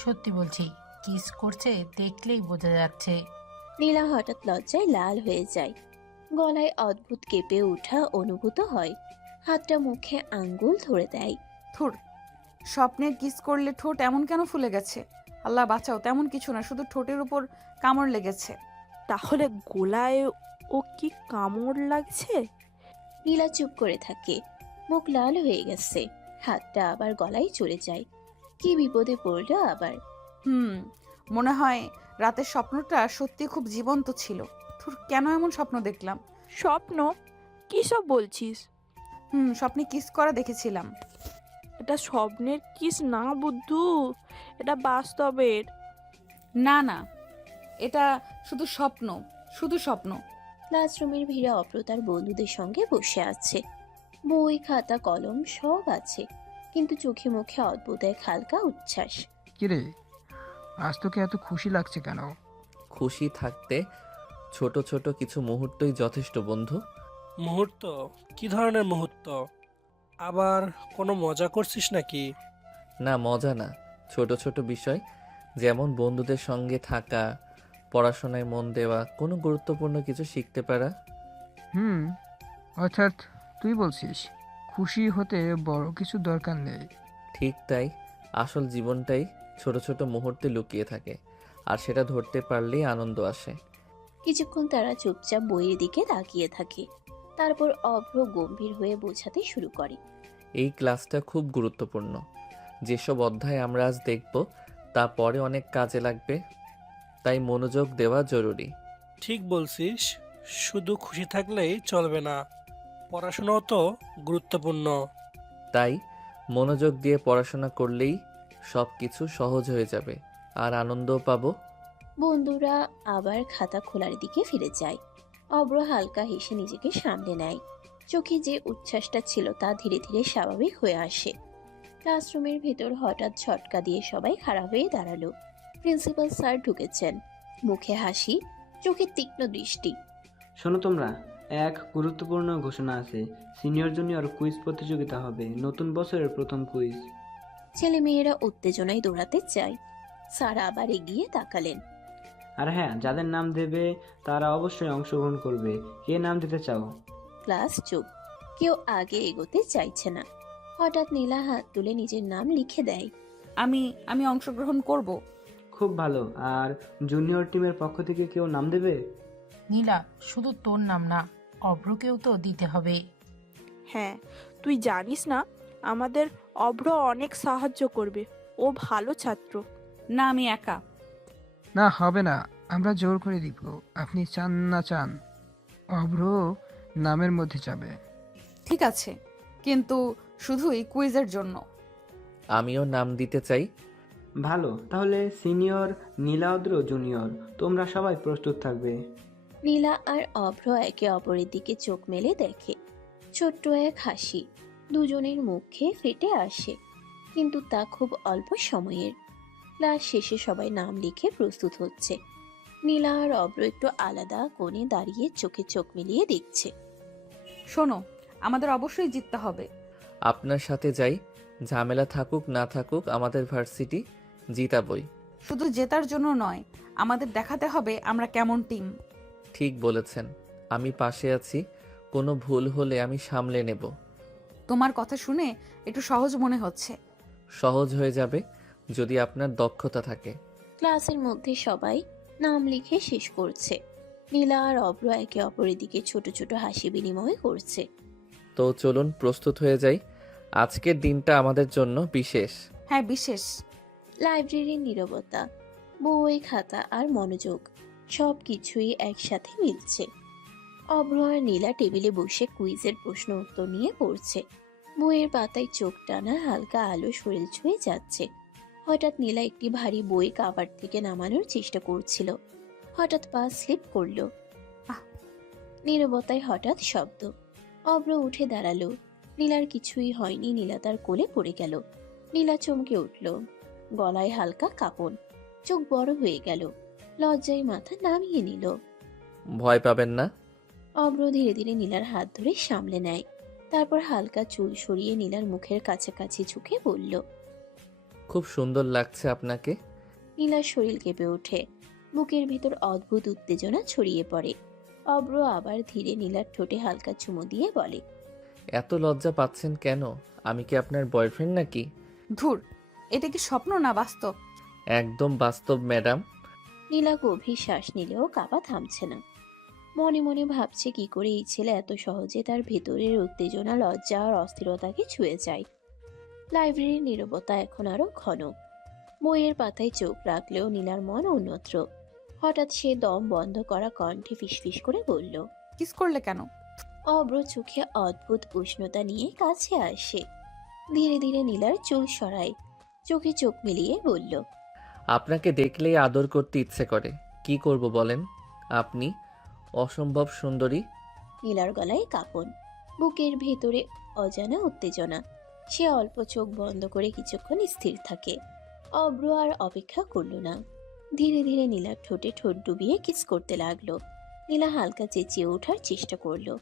সত্যি বলছি, কিস করছে দেখলেই বোঝা যাচ্ছে। নীলা হঠাৎ লজ্জায় লাল হয়ে যায়। গলায় অদ্ভুত কেঁপে ওঠা অনুভূত হয়। হাতটা মুখে আঙ্গুল ধরে দেয়। থুর, স্বপ্নের কিস করলে ঠোঁট এমন কেন ফুলে গেছে? আল্লাহ বাঁচাও, তেমন কিছু না, শুধু ঠোঁটের উপর কামড় লেগেছে। তাহলে গোলায় ও কি কামড় লাগছে? নীলা চুপ করে থাকে। মুখ লাল হয়ে গেছে। হাতটা আবার গলায় চলে যায়। কি বিপদে পড়লো আবার। মনে হয় রাতের স্বপ্নটা সত্যি খুব জীবন্ত ছিল। থুর, কেন এমন স্বপ্ন দেখলাম? স্বপ্ন? কি সব বলছিস? স্বপ্নে কিস করা দেখেছিলাম। এটা স্বপ্নের কিস না বুদ্ধু, এটা বাস্তবের। না না, এটা শুধু স্বপ্ন, শুধু স্বপ্ন। ক্লাসরুমের ভিড়ে অপ্র তার বন্ধুদের সঙ্গে বসে আছে। বই খাতা কলম সব আছে, কিন্তু চোখে মুখে অদ্ভুত এক হালকা উচ্ছ্বাস। কিরে, আজ তোকে এত খুশি লাগছে কেন? খুশি থাকতে ছোট ছোট কিছু মুহূর্তই যথেষ্ট বন্ধু। মুহূর্ত? কি ধরনের মুহূর্ত? আবার কোনো মজা করছিস নাকি? না, মজা না, ছোট ছোট বিষয়, যেমন বন্ধুদের সঙ্গে থাকা, পড়াশোনায় মন দেওয়া, কোনো গুরুত্বপূর্ণ কিছু শিখতে পারা। অর্থাৎ তুই বলছিস খুশি হতে বড় কিছু দরকার নেই? ঠিক তাই, আসল জীবনটাই ছোট ছোট মুহূর্তে লুকিয়ে থাকে, আর সেটা ধরতে পারলেই আনন্দ আসে। কিছুক্ষণ তারা চুপচাপ বইয়ের দিকে তাকিয়ে থাকে। তারপর অভ্র গম্ভীর হয়ে বোঝাতে শুরু করে। এই ক্লাসটা খুব গুরুত্বপূর্ণ। যেসব অধ্যায় আমরা আজ দেখব তা পরে অনেক কাজে লাগবে, তাই মনোযোগ দেওয়া জরুরি। ঠিক বলছিস, শুধু খুশি থাকলেই চলবে না, পড়াশোনাও তো গুরুত্বপূর্ণ। তাই মনোযোগ দিয়ে পড়াশোনা করলেই সব কিছু সহজ হয়ে যাবে, আর আনন্দও পাবো। বন্ধুরা আবার খাতা খোলার দিকে ফিরে যায়। অভ্র হালকা হেসে নিজেকে সামলে নেয়। চোখে যে উচ্ছ্বাসটা ছিল তা ধীরে ধীরে স্বাভাবিক হয়ে আসে। ক্লাসরুমের ভেতর হঠাৎ ঝটকা দিয়ে সবাই খাড়া হয়ে দাঁড়ালো। প্রিন্সিপাল স্যার ঢুকেছেন। মুখে হাসি, চোখে তীক্ষ্ণ দৃষ্টি। শোনো তোমরা, এক গুরুত্বপূর্ণ ঘোষণা আছে। সিনিয়র জুনিয়র কুইজ প্রতিযোগিতা হবে, নতুন বছরের প্রথম কুইজ। ছেলে মেয়েরা উত্তেজনায় দৌড়াতে চায়। স্যার আবার এগিয়ে তাকালেন। আর হ্যাঁ, যাদের নাম দেবে তারা অবশ্যই অংশগ্রহণ করবে। কে নাম দিতে চাও? ক্লাস চুপ, কেউ আগে এগোতে চাইছে না। হঠাৎ নীলা হাত তুলে নিজের নাম লিখে দেয়। আমি অংশগ্রহণ করব। খুব ভালো। আর জুনিয়র টিমের পক্ষ থেকে কেউ নাম দেবে? নীলা, শুধু তোর নাম না, অভ্রকেও তো দিতে হবে। হ্যাঁ, তুই জানিস না, আমাদের অভ্র অনেক সাহায্য করবে। ও ভালো ছাত্র। না, আমি একা। না, হবে না, আমরা জোর করে দিব। আপনি চান না চান, অভ্র নামের মধ্যে যাবে। ঠিক আছে, কিন্তু শুধুই কুইজের জন্য। আমিও নাম দিতে চাই। ভালো, তাহলে সিনিয়র, নীলাদ্র জুনিয়র, তোমরা সবাই প্রস্তুত থাকবে। নীলা আর অভ্র একে অপরের দিকে চোখ মেলে দেখে। ছোট্ট এক হাসি দুজনের মুখে ফেটে আসে, কিন্তু তা খুব অল্প সময়ের। ক্লাস শেষে সবাই নাম লিখে প্রস্তুত হচ্ছে। নীলা আর অভ্র একটু আলাদা কোণে দাঁড়িয়ে চোখে চোখ মিলিয়ে দেখছে। শোনো, আমাদের অবশ্যই জিততে হবে। আপনার সাথে যাই, ঝামেলা থাকুক না থাকুক, আমাদের ভার্সিটি জিতাবই। শুধু জেতার জন্য নয়, আমাদের দেখাতে হবে আমরা কেমন টিম। ঠিক বলেছেন, আমি পাশে আছি, কোনো ভুল হলে আমি সামলে নেব। তোমার কথা শুনে একটু সহজ মনে হচ্ছে। সহজ হয়ে যাবে যদি আপনার দক্ষতা থাকে। ক্লাসের মধ্যে সবাই নাম লিখে শেষ করছে। নীলা আর অভ্র একে অপরের দিকে ছোট ছোট হাসি বিনিময় করছে। তো চলুন প্রস্তুত হয়ে যাই, আজকের দিনটা আমাদের জন্য বিশেষ। হ্যাঁ, বিশেষ। লাইব্রেরির নীরবতা, বই খাতা আর মনোযোগ সব কিছুই একসাথে মিলছে। অভ্র আর নীলা টেবিলে বসে কুইজের প্রশ্ন উত্তর নিয়ে পড়ছে। বইয়ের পাতায় চোখ টানা হালকা আলো শরীর ছুঁয়ে যাচ্ছে। হঠাৎ নীলা একটি ভারী বই কাভার থেকে নামানোর চেষ্টা করছিল। হঠাৎ পা স্লিপ করলো। নীরবতায় হঠাৎ শব্দ। অব্র উঠে দাঁড়ালো। নীলার কিছুই হয়নি, নীলা তার কোলে পড়ে গেল। নীলা চমকে উঠল। গলায় হালকা কাঁপন, চোখ বড় হয়ে গেল। লজ্জায় মাথা নামিয়ে নিল। ভয় পাবেন না। অব্র ধীরে ধীরে নীলার হাত ধরে সামলে নেয়। তারপর হালকা চুল সরিয়ে নীলার মুখের কাছাকাছি ঝুঁকে বলল, খুব সুন্দর লাগছে আপনাকে। নীলার শরীর কেঁপে ওঠে। বুকের ভিতর অদ্ভুত উত্তেজনা ছড়িয়ে পড়ে। অব্র আবার ধীরে নীলার ঠোঁটে হালকা চুমু দিয়ে বলে, এত লজ্জা পাচ্ছেন কেন? আমি কি আপনার বয়ফ্রেন্ড নাকি? ধুর, এটা কি স্বপ্ন না বাস্তব? একদম বাস্তব ম্যাডাম। নীলা গভীর শ্বাস নিলেও কাঁপা থামছে না। মনে মনে ভাবছে কি করে এই ছেলে এত সহজে তার ভেতরের উত্তেজনা, লজ্জা আর অস্থিরতাকে ছুঁয়ে যায়। লাইব্রেরির নীরবতা এখন আরো ঘন। বইয়ের পাতায় চোখ রাখলেও নীলার মন অন্যত্র। হঠাৎ সে দম বন্ধ করা কণ্ঠে ফিসফিস করে বলল, কিস করলে কেন? অব্র চোখে অদ্ভুত উষ্ণতা নিয়ে কাছে আসে। ধীরে ধীরে নীলার চুল সরায়। চোখে চোখ মিলিয়ে বলল, আপনাকে দেখলেই আদর করতে ইচ্ছে করে। কি করব বলেন? আপনি অসম্ভব সুন্দরী। নীলার গলায় কাঁপন, বুকের ভেতরে অজানা উত্তেজনা। সে অল্প চোখ বন্ধ করে কিছুক্ষণ স্থির থাকে। অব্র আর অপেক্ষা করল না। ধীরে ধীরে নীলার ঠোঁটে ঠোঁট ডুবিয়ে কিস করতে লাগলো। নীলা হালকা চেঁচিয়ে ওঠার চেষ্টা করলো,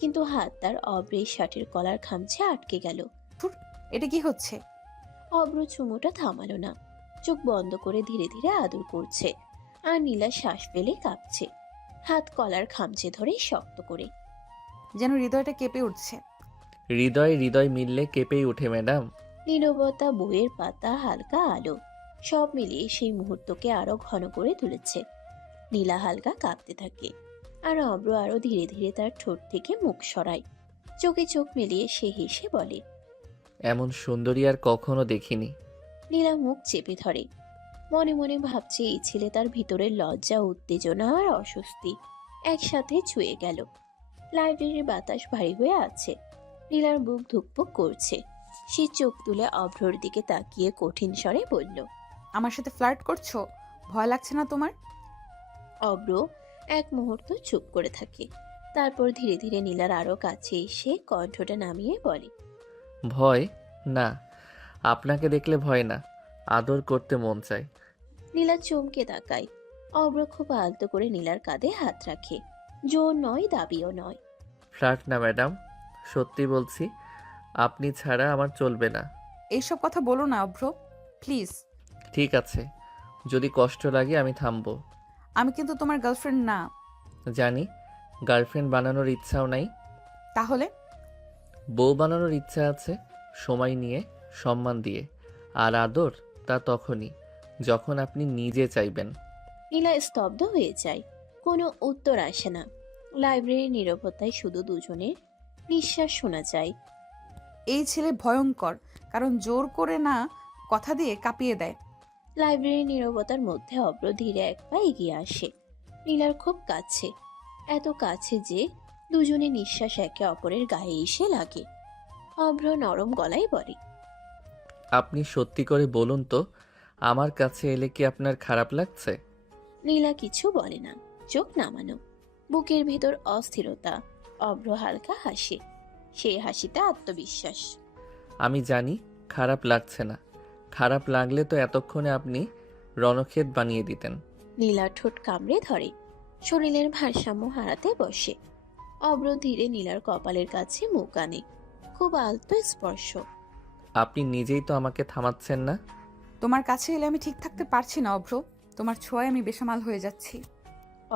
কিন্তু হাত তার অব্রের শার্টের কলার খামচে আটকে গেল। এটা কি হচ্ছে? অব্র চুমুটা থামালো না। চোখ বন্ধ করে ধীরে ধীরে আদর করছে। আর নীলা শ্বাস ফেলে কাঁপছে, হাত কলার খামচে ধরে শক্ত করে। যেন হৃদয়টা কেঁপে উঠছে। হৃদয় হৃদয় মিললে কেঁপেই ওঠে ম্যাডাম। নীরবতা, বইয়ের পাতা, হালকা আলো, সব মিলিয়ে সেই মুহূর্তকে আরো ঘন করে তুলেছে। নীলা হালকা কাঁপতে থাকে, আর অব্র আরো ধীরে ধীরে তার ঠোঁট থেকে মুখ সরায়। চোখে চোখ মিলিয়ে সে হেসে বলে, এমন সুন্দরী আর কখনো দেখিনি। নীলা মুখ চেপে ধরে। মনে মনে ভাবছে এই ছেলে তার ভিতরের লজ্জা, উত্তেজনা আর অস্বস্তি একসাথে ছুঁয়ে গেল। লাইব্রেরির বাতাস ভারী হয়ে আছে। নীলার বুক ধুকপুক করছে। সে চোখ তুলে অভ্রর দিকে তাকিয়ে কঠিন স্বরে বলল, আমার সাথে ফ্লার্ট করছো? ভয় লাগছে না তোমার? অব্র এক মুহূর্ত চুপ করে থাকে। তারপর ধীরে ধীরে নীলার আরো কাছে এসে কণ্ঠটা নামিয়ে বলে, ভয় না, আপনাকে দেখলে ভয় না, আদর করতে মন চায়। নীলা চমকে তাকায়। অব্র খুব আলতো করে নীলার কাঁধে হাত রাখে। জোর নয়, দাবিও নয়। ফ্ল্যাট না ম্যাডাম, সত্যি বলছি, আপনি ছাড়া আমার চলবে না। এইসব কথা বলো না অভ্র, প্লিজ। ঠিক আছে, যদি কষ্ট লাগে আমি থামবো। আমি কিন্তু তোমার গার্লফ্রেন্ড না। জানি, গার্লফ্রেন্ড বানানোর ইচ্ছাও নাই। তাহলে? বউ বানানোর ইচ্ছা আছে, সময় নিয়ে, সম্মান দিয়ে। আর আদর তা তখনই যখন আপনি নিজে চাইবেন। নীলা স্তব্ধ হয়ে যায়। কোনো উত্তর আসে না। লাইব্রেরির নীরবতায় শুধু দুজনের নিঃশ্বাস শোনা যায়। এই ছেলে ভয়ঙ্কর, কারণ জোর করে না, কথা দিয়ে কাঁপিয়ে দেয়। লাইব্রেরির নীরবতার মধ্যে অব্র ধীরে এক পা এগিয়ে আসে। নীলার খুব কাছে, এত কাছে যে দুজনে নিঃশ্বাস একে অপরের গায়ে এসে লাগে। অব্র নরম গলায় বলে, আপনি সত্যি করে বলুন তো, আমার কাছে এলে কি আপনার খারাপ লাগছে? নীলা কিছু বলে না, চোখ নামানো। বুকের ভেতর অস্থিরতা। অব্র হালকা হাসে, সেই হাসিতে আত্মবিশ্বাস। আমি জানি খারাপ লাগছে না, খারাপ লাগলে তো এতক্ষণে আপনি রণক্ষেত বানিয়ে দিতেন। নীলা ঠোঁট কামড়ে ধরে, শরীরের ভারসাম্য হারাতে বসে। অব্র ধীরে নীলার কপালের কাছে মুখ আনে। খুব আলতো স্পর্শ। আপনি নিজেই তো আমাকে থামাচ্ছেন না। তোমার কাছে এলে আমি ঠিক থাকতে পারছি না অভ্র, তোমার ছোঁয়ায় আমি বেসামাল হয়ে যাচ্ছি।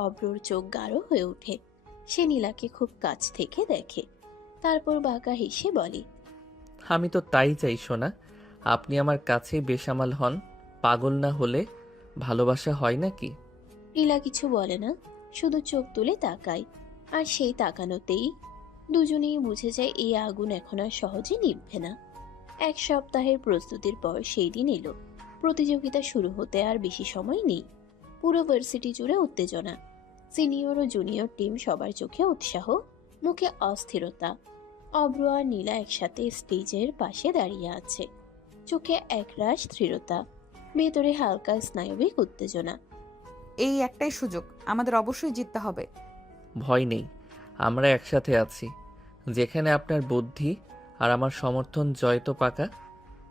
অব্রর চোখ গাঢ় হয়ে ওঠে। সে নীলাকে খুব কাছ থেকে দেখে, তারপর বাঁকা হেসে বলে, আমি তো তাই চাই সোনা, আপনি আমার কাছে বেসামাল হন। পাগল না হলে ভালোবাসা হয় নাকি? নীলা কিছু বলে না, শুধু চোখ তুলে তাকায়। আর সেই তাকানোতেই দুজনেই বুঝে যায় এই আগুন এখন আর সহজে নিভবে না। এক সপ্তাহের প্রস্তুতির পর সেই দিন এলো। প্রতিযোগিতা শুরু হতে আর বেশি সময় নেই। পুরো ভার্সিটি জুড়ে উত্তেজনা। সিনিয়র ও জুনিয়র টিম সবার চোখে উৎসাহ, মুখে অস্থিরতা। অব্র আর নীলা একসাথে স্টেজের পাশে দাঁড়িয়ে আছে, চোখে একরাশ দৃঢ়তা, ভেতরে হালকা স্নায়বিক উত্তেজনা। এই একটাই সুযোগ, আমাদের অবশ্যই জিততে হবে। ভয় নেই, আমরা একসাথে আছি। যেখানে আপনার বুদ্ধি আর আমার সমর্থন, জয় তো পাকা।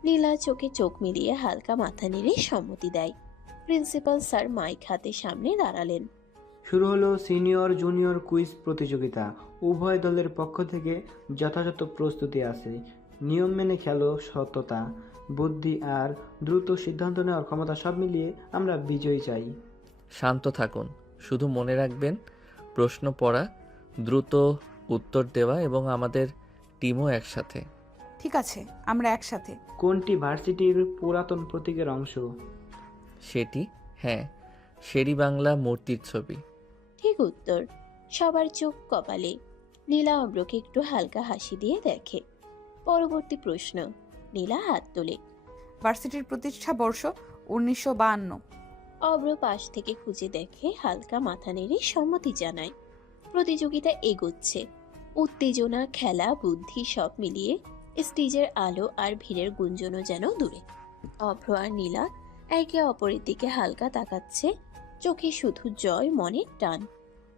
নীলা চোখে চোখ মিলিয়ে হালকা মাথা নেড়ে সম্মতি দেয়। প্রিন্সিপাল স্যার মাইক হাতে সামনে দাঁড়ালেন। শুরু হলো সিনিয়র জুনিয়র কুইজ প্রতিযোগিতা। উভয় দলের পক্ষ থেকে যথাযথ প্রস্তুতি আছে। নিয়ম মেনে খেলো, সততা, বুদ্ধি আর দ্রুত সিদ্ধান্ত নেওয়ার ক্ষমতা সব মিলিয়ে আমরা বিজয়ী চাই। শান্ত থাকুন, শুধু মনে রাখবেন প্রশ্ন পড়া, দ্রুত উত্তর দেওয়া এবং আমাদের টিমও একসাথে। ঠিক আছে, আমরা একসাথে। কোনটি ভার্সিটির পুরাতন প্রতীকের অংশ? সেটি, হ্যাঁ, শেরি বাংলা মূর্তির ছবি। ঠিক উত্তর। সবার চোখ কপালে। নীলা অব্রকে একটু হালকা হাসি দিয়ে দেখে। পরবর্তী প্রশ্ন। নীলা হাত তোলে। ভার্সিটির প্রতিষ্ঠা বর্ষ 1952। অব্র পাশ থেকে খুঁজে দেখে, হালকা মাথা নেড়ে সম্মতি জানায়। প্রতিযোগিতা এগোচ্ছে। উত্তেজনা, খেলা, বুদ্ধি সব মিলিয়ে স্টেজের আলো আর ভিড়ের গুঞ্জনও যেন দূরে। অভ্র আর নীলা একে অপরের দিকে হালকা তাকাচ্ছে, চোখে শুধু জয়, মনে টান।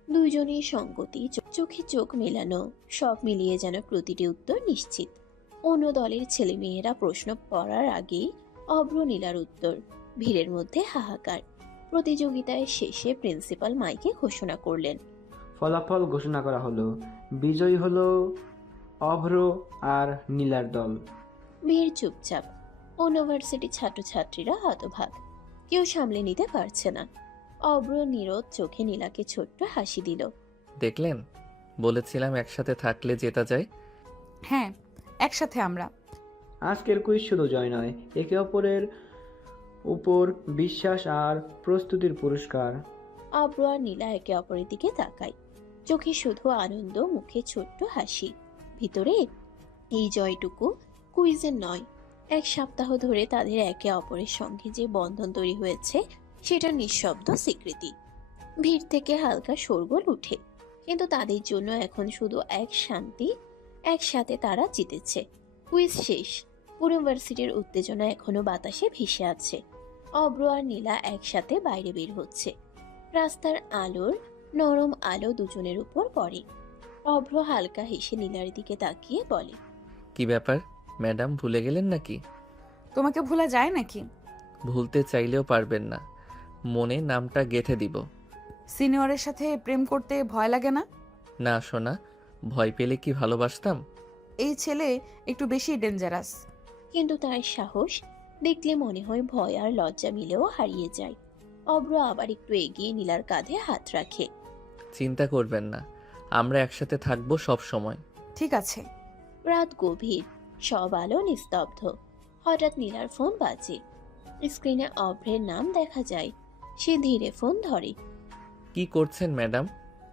দুইজনের সঙ্গতি, চোখে চোখ মেলানো, সব মিলিয়ে যেন প্রতিটি উত্তর নিশ্চিত। অন্য দলের ছেলেমেয়েরা প্রশ্ন পড়ার আগেই অভ্র নীলার উত্তর। ভিড়ের মধ্যে হাহাকার। প্রতিযোগিতায় শেষে প্রিন্সিপাল মাইকে ঘোষণা করলেন। ফলাফল ঘোষণা করা হলো। বিজয়ী হলো অভ্র আর নীলার দল। ভিড় চুপচাপ। ইউনিভার্সিটি ছাত্রছাত্রীরা হতভাগ, কেউ সামলে নিতে পারছে না। অব্র নীরদ চোখে নীলাকে ছোট্ট হাসি দিল। দেখলেন, বলেছিলাম একসাথে থাকলে জেতা যায়। হ্যাঁ, একসাথে আমরা। আজকের কুইজ শুধু জয় নয়, একে অপরের উপর বিশ্বাস আর প্রস্তুতির পুরস্কার। অব্র আর নীলা একে অপরের দিকে তাকায়, চোখে শুধু আনন্দ, মুখে ছোট্ট হাসি। ভিতরে এই জয়টুকু কুইজের নয়, এক সপ্তাহ ধরে তাদের একে অপরের সঙ্গে যে বন্ধন তৈরি হয়েছে সেটা নিঃশব্দ স্বীকৃতি। ভিড় থেকে হালকা শোরগোল উঠে, কিন্তু তাদের জন্য এখন শুধু এক শান্তি, একসাথে তারা জিতেছে। কুইজ শেষ। ইউনিভার্সিটির উত্তেজনা এখনো বাতাসে ভেসে আছে। অব্র আর নীলা একসাথে বাইরে বের হচ্ছে। রাস্তার আলোর নরম আলো দুজনের উপর পড়ে। অভ্র হালকা হেসে নীলার দিকে তাকিয়ে বলে, কি ব্যাপার ম্যাডাম, ভুলে গেলেন নাকি? তোমাকে ভোলা যায় নাকি? ভুলতে চাইলেও পারবেন না, মনে নামটা গেঁথে দিব। সিনিয়রের সাথে প্রেম করতে ভয় লাগে না? না সোনা, ভয় পেলে কি ভালোবাসতাম? এই ছেলে একটু বেশি ডেঞ্জারাস। কিন্তু তার সাহস দেখলে মনে হয় ভয় আর লজ্জা মিলেও হারিয়ে যায়। অভ্র আবার একটু এগিয়ে নীলার কাঁধে হাত রাখে। চিন্তা করবেন না, আমরা একসাথে থাকবো সব সময়। ঠিক আছে। রাত গভীর, সব আলো নিস্তব্ধ। হঠাৎ নীলার ফোন বাজে। স্ক্রিনে অভ্রের নাম দেখা যায়। সে ধীরে ফোন ধরে। কি করছেন ম্যাডাম?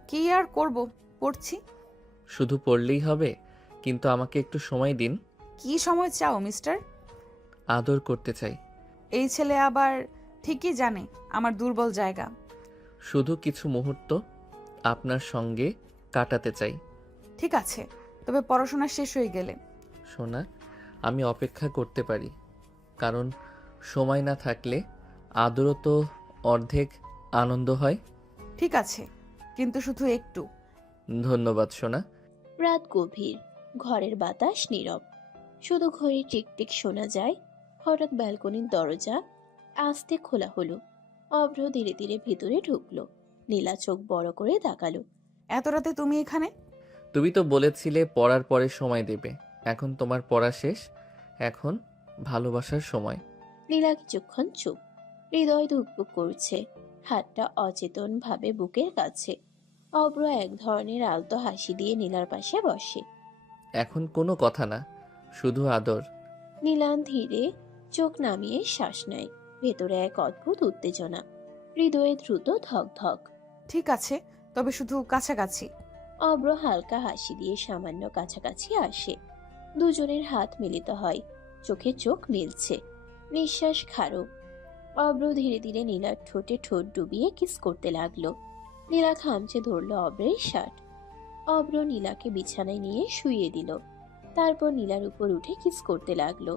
কি আর করব, পড়ছি। শুধু পড়লেই হবে? কিন্তু আমাকে একটু সময় দিন। কি সময় চাও মিস্টার? আদর করতে চাই। এই ছেলে আবার ঠিকই জানে আমার দুর্বল জায়গা। শুধু কিছু মুহূর্ত আপনার সঙ্গে কাটাতে চাই। ঠিক আছে, তবে পড়াশোনা শেষ হয়ে গেলে। সোনা, আমি অপেক্ষা করতে পারি, কারণ সময় না থাকলে আদরও তো অর্ধেক আনন্দ হয়। ঠিক আছে, কিন্তু শুধু একটু। ধন্যবাদ সোনা। রাত গভীর, ঘরের বাতাস নীরব, শুধু ঘড়ির টিকটিক শোনা যায়। হঠাৎ ব্যালকনির দরজা আস্তে খোলা হলো। অভ্র ধীরে ধীরে ভিতরে ঢুকলো। নীলা চোখ বড় করে তাকালো। এত রাতে তুমি এখানে? তুমি তো বলেছিলে পড়ার পরে সময় দেবে, এখন তোমার পড়া শেষ, এখন ভালোবাসার সময়। নীলা কিছুক্ষণ চুপ, হৃদয় ধুকপুক করছে, হাতটা অচেতন ভাবে বুকের কাছে। অভ্র এক ধরনের আলতো হাসি দিয়ে নীলার পাশে বসে। এখন কোনো কথা না, শুধু আদর। নীলা ধীরে চোখ নামিয়ে শ্বাস নেয়। ভেতরে এক অদ্ভুত উত্তেজনা, হৃদয়ে দ্রুত ধক ধক। ঠিক আছে, তবে শুধু কাছাকাছি। অভ্র হালকা হাসি দিয়ে সামান্য কাছাকাছি আসে। দুজনের হাত মিলিত হয়, চোখে চোখ মিলছে, নিঃশ্বাস খারো। অভ্র ধীরে ধীরে নীলার ঠোঁটে ঠোঁট ডুবিয়ে কিস করতে লাগলো। নীলা খামচে ধরলো অভ্রের শার্ট। অভ্র নীলাকে বিছানায় নিয়ে শুইয়ে দিল। তারপর নীলার উপর উঠে কিস করতে লাগলো।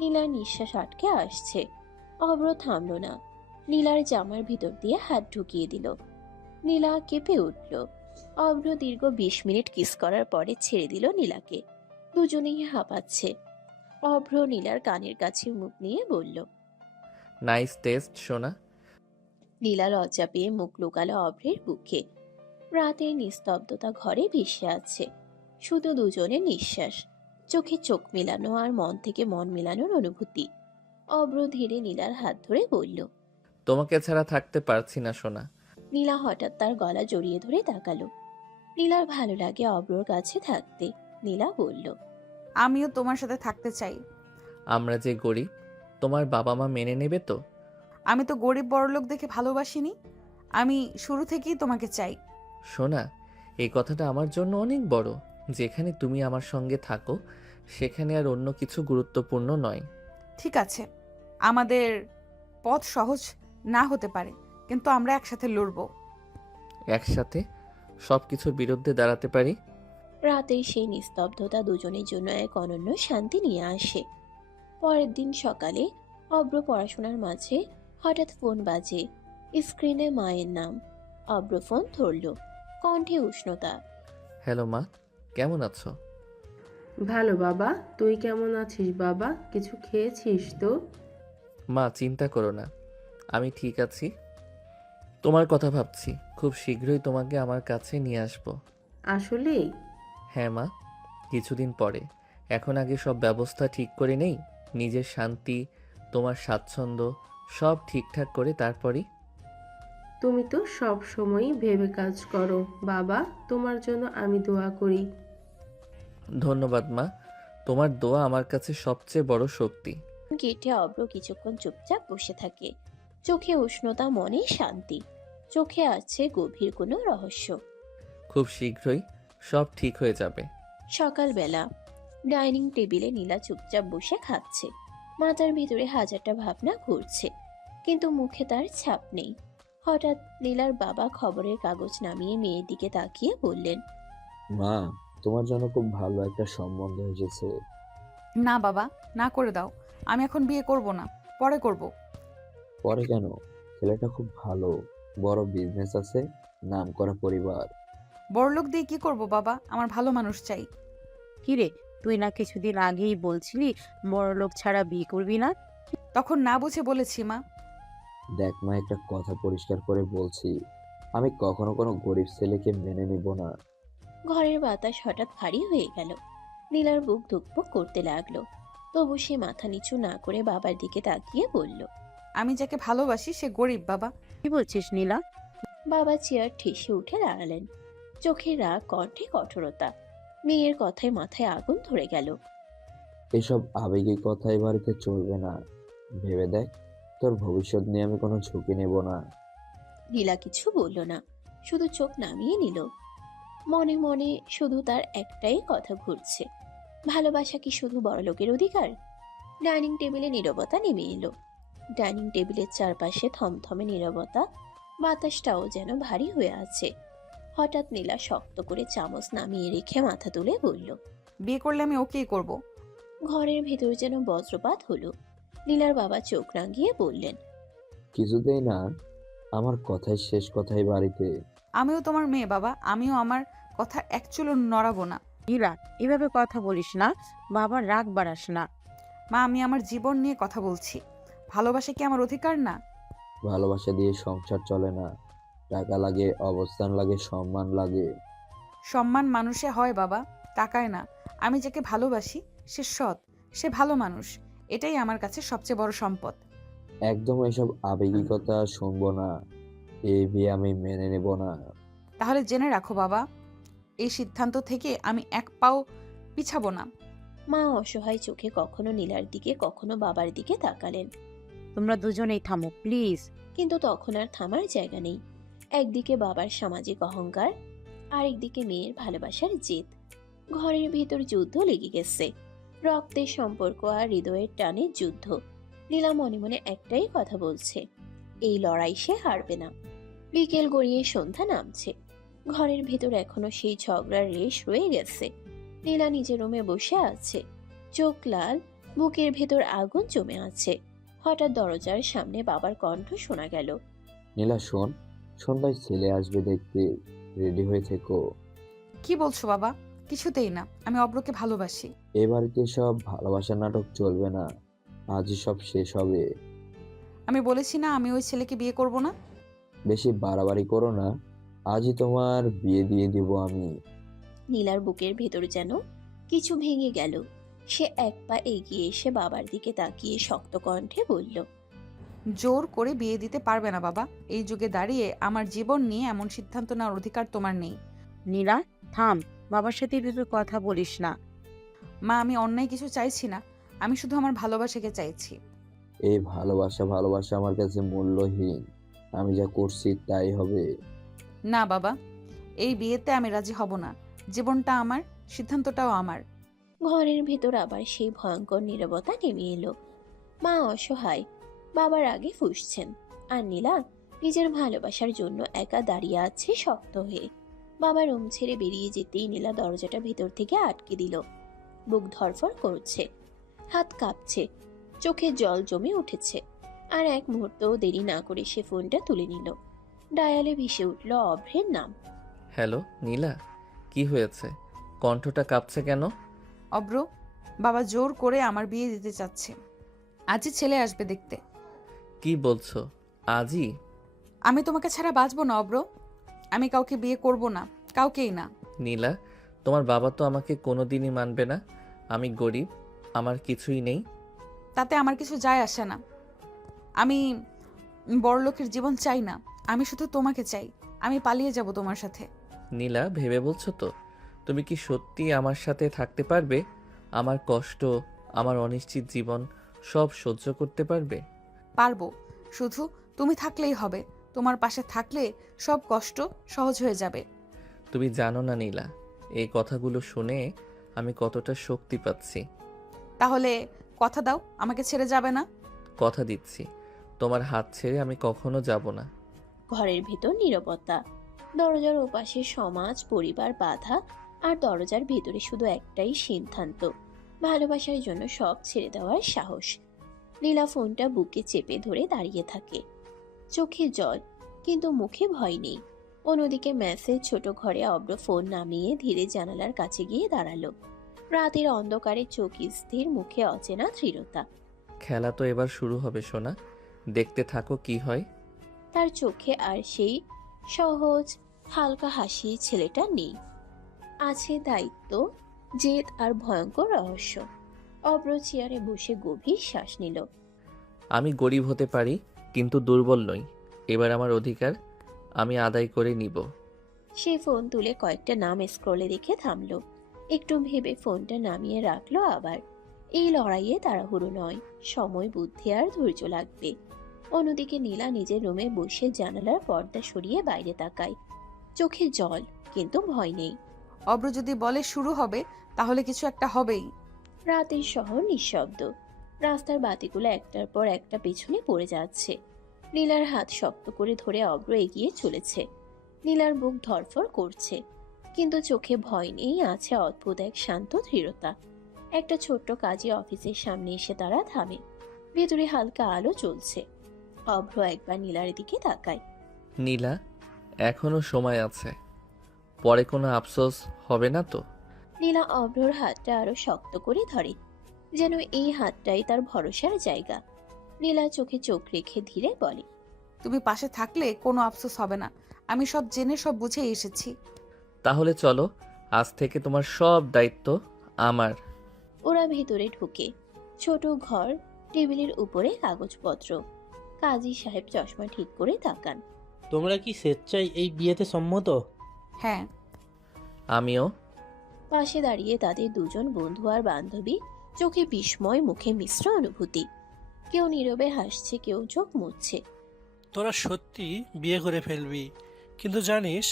নীলার নিঃশ্বাস আটকে আসছে। অভ্র থামলো না। নীলার জামার ভিতর দিয়ে হাত ঢুকিয়ে দিল। নীলা কেঁপে উঠল। অভ্র দীর্ঘ 20 মিনিট কিস করার পরে ছেড়ে দিল নীলাকে। দুজনেই হাঁপাচ্ছে। অভ্র নীলার কানের কাছে মুখ নিয়ে বলল। নাইস টেস্ট সোনা। নীলা লজ্জা পেয়ে মুখ লুকালো অভ্রের বুকে। রাতের নিস্তব্ধতা ঘরে ভেসে আছে, শুধু দুজনের নিঃশ্বাস, চোখে চোখ মেলানো আর মন থেকে মন মেলানোর অনুভূতি। অভ্র ধীরে নীলার হাত ধরে বলল। তোমাকে ছাড়া থাকতে পারছি না সোনা। নীলা হঠাৎ তার গলা জড়িয়ে ধরে তাকালো। নীলার ভালো লাগে অভ্রর কাছে থাকতে। নীলা বলল। আমিও তোমার সাথে থাকতে চাই। আমরা যে গরিব, তোমার বাবা মা মেনে নেবে তো? আমি তো গরিব বড়লোক দেখে ভালোবাসিনি, আমি শুরু থেকেই তোমাকে চাই। সোনা, এই কথাটা আমার জন্য অনেক বড়। যেখানে তুমি আমার সঙ্গে থাকো সেখানে আর অন্য কিছু গুরুত্বপূর্ণ নয়। ঠিক আছে, আমাদের পথ সহজ না হতে পারে, কিন্তু আমরা একসাথে লড়বো। একসাথে সব কিছুর বিরুদ্ধে দাঁড়াতে পারি। রাতের সেই নিস্তব্ধতা দুজনের জন্য এক অনন্য শান্তি নিয়ে আসে। পরের দিন সকালে অভ্র পড়াশোনার মাঝে হঠাৎ ফোন বাজে। স্ক্রিনে মায়ের নাম। অভ্র ফোন ধরল। কণ্ঠে উষ্ণতা। হ্যালো মা, কেমন আছো? ভালো বাবা, তুই কেমন আছিস বাবা? কিছু খেয়েছিস তো? মা চিন্তা করো না, আমি ঠিক আছি। তোমার কথা ভাবছি, খুব শীঘ্রই তোমাকে আমার কাছে নিয়ে আসবো। আসলেই? হ্যাঁ মা, কিছুদিন পরে। এখন আগে সব ব্যবস্থা ঠিক করে নেই, নিজের শান্তি, তোমার স্বাচ্ছন্দ্য সব ঠিকঠাক করে তারপরই। তুমি তো সব সময়ই ভেবে কাজ করো বাবা, তোমার জন্য আমি দোয়া করি। ধন্যবাদ মা, তোমার দোয়া আমার কাছে সবচেয়ে বড় শক্তি। গেটে অভ্র কিছুক্ষণ চুপচাপ বসে থাকে। চোখে উষ্ণতা, মনে শান্তি। চোখে আছে গভীর কোনো রহস্য। খুব শীঘ্রই সব ঠিক হয়ে যাবে। সকালবেলা ডাইনিং টেবিলে নীলা চুপচাপ বসে খাচ্ছে। মাথার ভিতরে হাজারটা ভাবনা ঘুরছে, কিন্তু মুখে তার ছাপ নেই। হঠাৎ নীলার বাবা খবরের কাগজ নামিয়ে মেয়ের দিকে তাকিয়ে বললেন। মা, তোমার জন্য খুব ভালো একটা সম্বন্ধ এসেছে। না বাবা, না করে দাও, আমি এখন বিয়ে করব না, পরে করব। পরে কেন? ছেলেটা খুব ভালো, বড় বিজনেস আছে, নামকরা পরিবার। বড়লোক দিয়ে কি করব বাবা, আমার ভালো মানুষ চাই। কিরে, তুই না কিছুদিন আগেই বলছিলি বড়লোক ছাড়া বিয়ে করবি না? তখন না বুঝে বলেছি মা। দেখ মা, একটা কথা পরিষ্কার করে বলছি, আমি কখনো কোনো গরিব ছেলেকে মেনে নিব না। ঘরের বাতাস হঠাৎ ভারী হয়ে গেল। নীলার বুক ধুকপুক করতে লাগলো। তবু সে মাথা নিচু না করে বাবার দিকে তাকিয়ে বলল। আমি যাকে ভালোবাসি সে গরিব বাবা। কি বলছিস নীলা? বাবা চেয়ার ঠেসে উঠে দাঁড়ালেন। চোখে রাগ, কণ্ঠে কঠোরতা। মেয়ের কথায় মাথায় আগুন ধরে গেল। এসব আবেগী কথাই বাড়িতে চলবে না। ভেবে দেখ, তোর ভবিষ্যৎ নিয়ে আমি কোনো ঝুঁকি নেব না। নীলা কিছু বলল না, শুধু চোখ নামিয়ে নিল। মনে মনে শুধু তার একটাই কথা ঘুরছে, ভালোবাসা কি শুধু বড়লোকের অধিকার? ডাইনিং টেবিলে নীরবতা নেমে এলো। ডাইনিং টেবিলের চারপাশে থমথমে নীরবতা, বাতাসটাও যেন ভারী হয়ে আছে। হঠাৎ নীলা শক্ত করে চামচ নামিয়ে রেখে মাথা তুলে বলল। বিয়ে করলে আমি ওকেই করব। ঘরের ভেতর যেন বজ্রপাত হলো। নীলার বাবা চোখ রাঙিয়ে বললেন। কিছুতেই না, আমার কথাই শেষ কথাই বাড়িতে। আমিও তোমার মেয়ে বাবা, আমিও আমার কথা এক চুলও নড়াবো না। নীলা, এভাবে কথা বলিস না, বাবার রাগ বাড়াস না। মা, আমি আমার জীবন নিয়ে কথা বলছি। ভালোবাসা কি আমার অধিকার না? ভালোবাসা দিয়ে সংসার চলে না, টাকা লাগে, অবস্থান লাগে, সম্মান লাগে। সম্মান মানুষে হয় বাবা, টাকায় না। আমি যাকে ভালোবাসি সে সৎ, সে ভালো মানুষ, এটাই আমার কাছে সবচেয়ে বড় সম্পদ। একদম এসব আবেগিকতা শুনবো না। এই বিয়ে আমি মেনে নেব না। তাহলে জেনে রাখো বাবা, এই সিদ্ধান্ত থেকে আমি এক পাও পিছাবো না। মা অসহায় চোখে কখনো নীলার দিকে কখনো বাবার দিকে তাকালেন। তোমরা দুজনেই থামো প্লিজ। কিন্তু তখন আর থামার জায়গা নেই। একদিকে বাবার সামাজিক অহংকার, আরেকদিকে মেয়ের ভালোবাসার জেদ। ঘরের ভেতর যুদ্ধ লেগে গেছে, রক্তের সম্পর্ক আর হৃদয়ের টানের যুদ্ধ। নীলা মনে মনে একটাই কথা বলছে, এই লড়াই সে হারবে না। বিকেল গড়িয়ে সন্ধ্যা নামছে। ঘরের ভেতর এখনো সেই ঝগড়ার রেশ রয়ে গেছে। নীলা নিজের রুমে বসে আছে, চোখ লাল, বুকের ভেতর আগুন জমে আছে। হঠাৎ দরজার সামনে বাবার কণ্ঠ শোনা গেল। নীলা শোন, সন্ধ্যায় ছেলে আসবে দেখতে, রেডি হয়ে থেকো। কি বলছো বাবা? কিছুতেই না, আমি অব্রকে ভালোবাসি। এ বাড়িতে সব ভালোবাসার নাটক চলবে না, আজই সব শেষ হবে। আমি বলেছি না আমি ওই ছেলেকে বিয়ে করব না। বেশি বাড়াবাড়ি করো না, আজই তোমার বিয়ে দিয়ে দিব আমি। নীলার বুকের ভেতর যেন কিছু ভেঙে গেল। সে এক পা এগিয়ে এসে বাবার দিকে তাকিয়ে শক্ত কণ্ঠে বলল, জোর করে বিয়ে দিতে পারবে না বাবা। এই যুগে দাঁড়িয়ে আমার জীবন নিয়ে এমন সিদ্ধান্ত নেওয়ার অধিকার তোমার নেই। নীলা থাম, বাবার সাথে এভাবে কথা বলিস না। মা, আমি অন্যায় কিছু চাইছি না, আমি শুধু আমার ভালোবাসাকে চাইছি। এই ভালোবাসা আমার কাছে মূল্যহীন, আমি যা করছি তাই হবে। না বাবা, এই বিয়েতে আমি রাজি হব না। জীবনটা আমার, সিদ্ধান্তটাও আমার। ঘরের ভেতর আবার সেই ভয়ঙ্কর নীরবতা নেমে এলো। মা অসহায়, বাবার আগে ফুঁসছেন, আর নীলা নিজের ভালোবাসার জন্য একা দাঁড়িয়ে আছে শক্ত হয়ে। বাবা রুম ছেড়ে বেরিয়ে যেতেই নীলা দরজাটা ভেতর থেকে আটকে দিল। বুক ধরফর করছে, হাত কাঁপছে, চোখে জল জমে উঠেছে। আর এক মুহূর্তও দেরি না করে সে ফোনটা তুলে নিল। ডায়ালে ভেসে উঠল অভ্রের নাম। হ্যালো নীলা, কি হয়েছে? কণ্ঠটা কাঁপছে কেন? অব্র, বাবা জোর করে আমার বিয়ে দিতে চাচ্ছে। আজই ছেলে আসবে দেখতে। কি বলছো? আজই? আমি তোমাকে ছাড়া বাঁচবো না অব্র। আমি কাউকে বিয়ে করব না, কাউকেই না। নীলা, তোমার বাবা তো আমাকে কোনোদিনই মানবে না। আমি গরিব, আমার কিছুই নেই। তাতে আমার কিছু যায় আসে না। আমি বড়লোকের জীবন চাই না, আমি শুধু তোমাকে চাই। আমি পালিয়ে যাব তোমার সাথে। নীলা, ভেবে বলছো তো? তুমি কি সত্যি আমার সাথে থাকতে পারবে? আমার কষ্ট, আমার অনিশ্চিত জীবন সব সহ্য করতে পারবে? পারবো, শুধু তুমি থাকলেই হবে। তোমার পাশে থাকলে সব কষ্ট সহজ হয়ে যাবে। তুমি জানো না নীলা, এই কথাগুলো শুনে আমি কতটা শক্তি পাচ্ছি। তাহলে কথা দাও, আমাকে ছেড়ে যাবে না। কথা দিচ্ছি, তোমার হাত ছেড়ে আমি কখনো যাব না। ঘরের ভেতর নীরবতা, দরজার ওপাশে সমাজ, পরিবার, বাধা, আর দরজার ভেতরে শুধু একটাই সিদ্ধান্ত, ভালোবাসার জন্য সব ছেড়ে দেওয়ার সাহস। নীলা ফোনটা বুকে চেপে ধরে দাঁড়িয়ে থাকে, চোখে জল, কিন্তু মুখে ভয় নেই। অন্যদিকে মেসেজ ছোট ঘরে অব্র ফোন নামিয়ে ধীরে জানালার কাছে গিয়ে দাঁড়ালো। রাতের অন্ধকারে চোখ স্থির, মুখে অচেনা দৃঢ়তা। খেলা তো এবার শুরু হবে সোনা, দেখতে থাকো কি হয়। তার চোখে আর সেই সহজ হালকা হাসি ছেলেটা নেই, আছে দায়িত্ব, জেদ আর ভয়ঙ্কর রহস্য। অব্র চেয়ারে বসে গভীর শ্বাস নিল। আমি গরিব হতে পারি, কিন্তু দুর্বল নই। এবার আমার অধিকার আমি আদায় করে নিব। সে ফোন তুলে কয়েকটা নাম স্ক্রলে দেখে থামলো, একটু ভেবে ফোনটা নামিয়ে রাখলো আবার। এই লড়াইয়ে তাড়াহুড়ো নয়, সময়, বুদ্ধি আর ধৈর্য লাগবে। অন্যদিকে নীলা নিজের রুমে বসে জানালার পর্দা সরিয়ে বাইরে তাকায়, চোখে জল, কিন্তু ভয় নেই। অব্র যদি বলে শুরু হবে, তাহলে কিছু একটা হবেই। রাতের শহর নিঃশব্দ, রাস্তার বাতিগুলো একটার পর একটা পেছনে পড়ে যাচ্ছে। নীলার হাত শক্ত করে ধরে অব্র এগিয়ে চলেছে। নীলার বুক ধরফর করছে, কিন্তু চোখে ভয় নেই, আছে অদ্ভুত এক শান্ত দৃঢ়তা। একটা ছোট্ট কাজে অফিসের সামনে এসে তারা থামে। ভেতরে হালকা আলো জ্বলছে। অভ্র একবার নীলার দিকে তাকায়। নীলা, এখনো সময় আছে, পরে কোনো আফসোস হবে না তো? নীলা অভ্রর হাতটা আরো শক্ত করে ধরে, যেন এই হাতটাই তার ভরসার জায়গা। নীলা চোখে চোখ রেখে ধীরে বলে, তুমি পাশে থাকলে কোনো আফসোস হবে না। আমি সব জেনে সব বুঝে এসেছি। তাহলে চলো, আজ থেকে তোমার সব দায়িত্ব আমার। ওরা ভেতরে ঢুকে। ছোট ঘর, টেবিলের উপরে কাগজপত্র। কাজী সাহেব চশমা ঠিক করে তাকান। তোমরা কি স্বেচ্ছায় এই বিয়েতে সম্মত? হ্যাঁ। আমিও। পাশে দাঁড়িয়ে তাদের দুজন বন্ধু আর বান্ধবী, চোখে বিস্ময়, মুখে মিশ্র অনুভূতি। কেউ নীরবে হাসছে, কেউ চোখ মুছছে। তোরা সত্যি বিয়ে করে ফেলবি, কিন্তু জানিস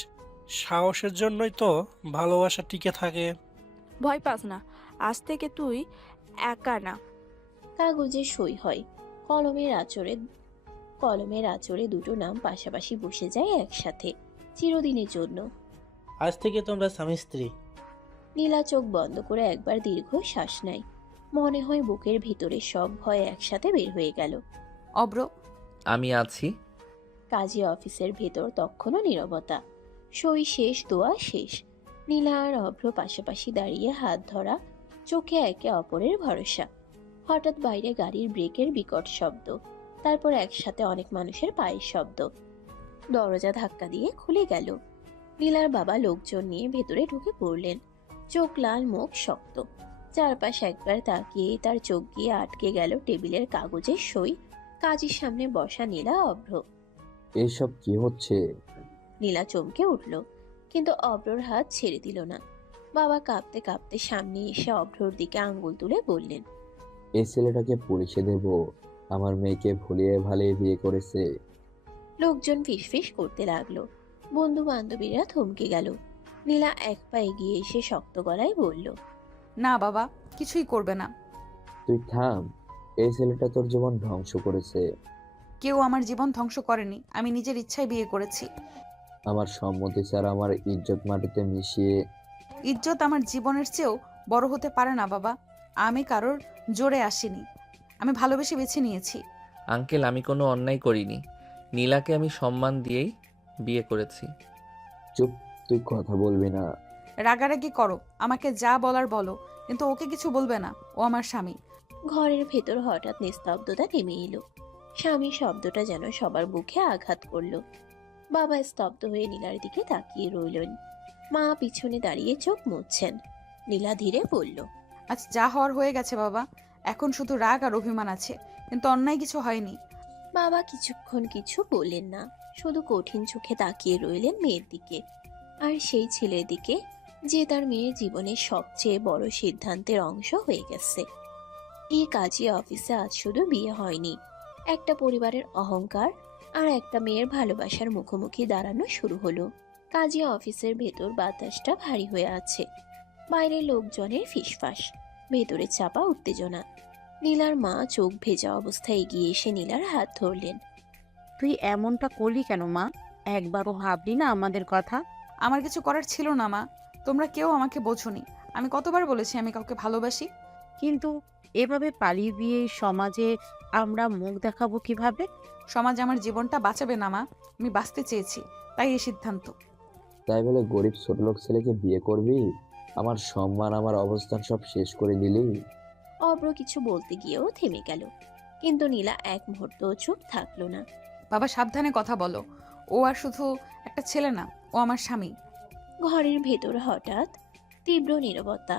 সাহসের জন্যই তো ভালোবাসা টিকে থাকে। ভয় পাস না, আজ থেকে তুই একা না। কাগজে সই হয়, কলমের আঁচড়ে দুটো নাম পাশাপাশি বসে যায় একসাথে, চিরদিনের জন্য। আজ থেকে তোমরা স্বামী স্ত্রী। নীলা চোখ বন্ধ করে একবার দীর্ঘ শ্বাস নেয়। মনে হয় বুকের ভিতরে সব ভয় একসাথে বের হয়ে গেল। অব্র, আমি আছি। কাজী অফিসের ভেতর তখনও নীরবতা। সই শেষ, দোয়া শেষ। নীলা আর অভ্র পাশাপাশি দাঁড়িয়ে হাত ধরা, চোখে একে অপরের ভরসা। হঠাৎ বাইরে গাড়ির ব্রেকের বিকট শব্দ, তারপর একসাথে অনেক মানুষের পায়ের শব্দ। দরজা ধাক্কা দিয়ে খুলে গেল। নীলার বাবা লোকজন নিয়ে ভেতরে ঢুকে পড়লেন। চোখ লাল, মুখ শক্ত। চারপাশ একবার তাকিয়ে তার চোখ গিয়ে আটকে গেল টেবিলের কাগজের সই। কাজীর সামনে বসা নীলা, অভ্র। এইসব কি হচ্ছে? নীলা চমকে উঠল, কিন্তু অভ্রর হাত ছেড়ে দিল না। বাবা কাঁপতে কাঁপতে সামনে এসে অভ্রর দিকে আঙ্গুল তুলে বললেন, এই ছেলেটাকে পুলিশে দেব? আমার মেয়েকে ভুলিয়ে ভালিয়ে বিয়ে করেছে। লোকজন ফিসফিস করতে লাগলো। বন্ধু বান্ধবীরা থমকে গেল। নীলা এক পা এগিয়ে এসে শক্ত গলায় বলল, না বাবা, কিছুই করবে না। তুই থাম, এই ছেলেটা তোর জীবন ধ্বংস করেছে। কেউ আমার জীবন ধ্বংস করেনি, আমি নিজের ইচ্ছায় বিয়ে করেছি। আমার সম্মতি ছাড়া আমার ইজ্জত মাটিতে মিশিয়ে। ইজ্জত আমার জীবনের চেয়েও বড় হতে পারে না বাবা। আমি কারোর জোরে আসিনি, আমি ভালোবেসে বেছে নিয়েছি। আঙ্কেল, আমি কোনো অন্যায় করিনি। নীলাকে আমি সম্মান দিয়েই বিয়ে করেছি। চুপ, তুই কথা বলবি না। রাগারাগি করো, আমাকে যা বলার বলো, কিন্তু ওকে কিছু বলবে না, ও আমার স্বামী। ঘরের ভেতর হঠাৎ নিস্তব্ধতা নেমে এলো। স্বামী শব্দটা যেন সবার বুকে আঘাত করলো। বাবা স্তব্ধ হয়ে নীলার দিকে তাকিয়ে রইলেন। মা পিছনে দাঁড়িয়ে চোখ মুছছেন। নীলা ধীরে বলল, আচ্ছা, যা হওয়ার হয়ে গেছে বাবা, এখন শুধু রাগ আর অভিমান আছে, কিন্তু অন্যায় কিছু হয়নি। বাবা কিছুক্ষণ কিছু বললেন না, শুধু কঠিন চোখে তাকিয়ে রইলেন মেয়ের দিকে, আর সেই ছেলের দিকে যে তার মেয়ের জীবনের সবচেয়ে বড় সিদ্ধান্তের অংশ হয়ে গেছে। এই কাজী অফিসে আজ শুধু বিয়ে হয়নি, একটা পরিবারের অহংকার আর একটা মেয়ের ভালোবাসার মুখোমুখি দাঁড়ানো শুরু হলো। কাজী অফিসের ভেতর বাতাসটা ভারী হয়ে আছে। বাইরের লোকজনের ফিসফাস, ভেতরে চাপা উত্তেজনা। নীলার মা চোখ ভেজা অবস্থায় এগিয়ে এসে নীলার হাত ধরলেন। তুই এমনটা করলি কেন মা? একবারও ভাবলি না আমাদের কথা? আমার কিছু করার ছিল না মা, তোমরা কেউ আমাকে বোঝোনি। আমি কতবার বলেছি আমি কাউকে ভালোবাসি। কিন্তু এভাবে পালিয়ে বিয়ে সমাজে আমরা মুখ দেখাবো কিভাবে? সমাজ আমার জীবনটা বাঁচাবে না মা, আমি বাঁচতে চেয়েছি, তাই এই সিদ্ধান্ত। তাই বলে গরিব ছোটলোক ছেলেকে বিয়ে করবি? আমার সম্মান, আমার অবস্থান সব শেষ করে দিলি। অব্র কিছু বলতে গিয়েও থেমে গেল, কিন্তু নীলা এক মুহূর্ত চুপ থাকলো না। বাবা, সাবধানে কথা বলো, ও আর শুধু একটা ছেলে না, ও আমার স্বামী। ঘরের ভেতর হঠাৎ তীব্র নীরবতা।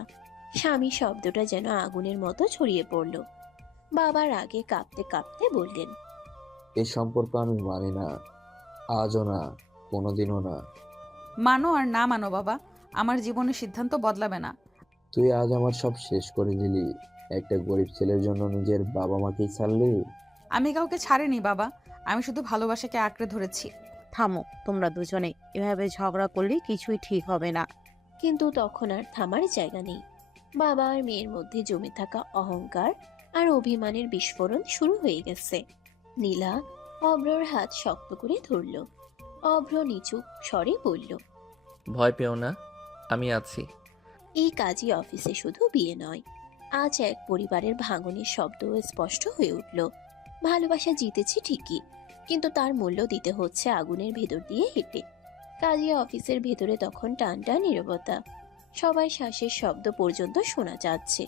স্বামী শব্দটা যেন আগুনের মতো ছড়িয়ে পড়ল। বাবার আগে কাঁপতে কাঁপতে বললেন, এই সম্পর্ক আমি মানি না, আজও না, কোনোদিনও না। মানো আর না মানো বাবা, আমার জীবনের সিদ্ধান্ত বদলাবে না। তুই আজ আমার সব শেষ করে দিলি। একটা গরিব ছেলের জন্য নিজের বাবা মাকেই ছাড়লি। আমি কাউকে ছাড়িনি বাবা, আমি শুধু ভালোবাসাকে আঁকড়ে ধরেছি। থামো তোমরা দুজনে, এভাবে ঝগড়া করলে কিছুই ঠিক হবে না। কিন্তু তখন আর থামার জায়গা নেই। বাবা আর মেয়ের মধ্যে জমে থাকা অহংকার আর অভিমানের বিস্ফোরণ শুরু হয়ে গেছে। নীলা অভ্রর হাত শক্ত করে ধরল। অভ্র নিচু স্বরে বলল, ভয় পেও না, আমি আছি। এই কাজী অফিসে শুধু বিয়ে নয়, আজ এক পরিবারের ভাঙনের শব্দও স্পষ্ট হয়ে উঠল। ভালোবাসা জিতেছে ঠিকই, কিন্তু তার মূল্য দিতে হচ্ছে আগুনের ভেতর দিয়ে হেঁটে। কাজী অফিসের ভেতরে তখন টানটা নীরবতা, সবাই শ্বাসের শব্দ পর্যন্ত শোনা যাচ্ছে।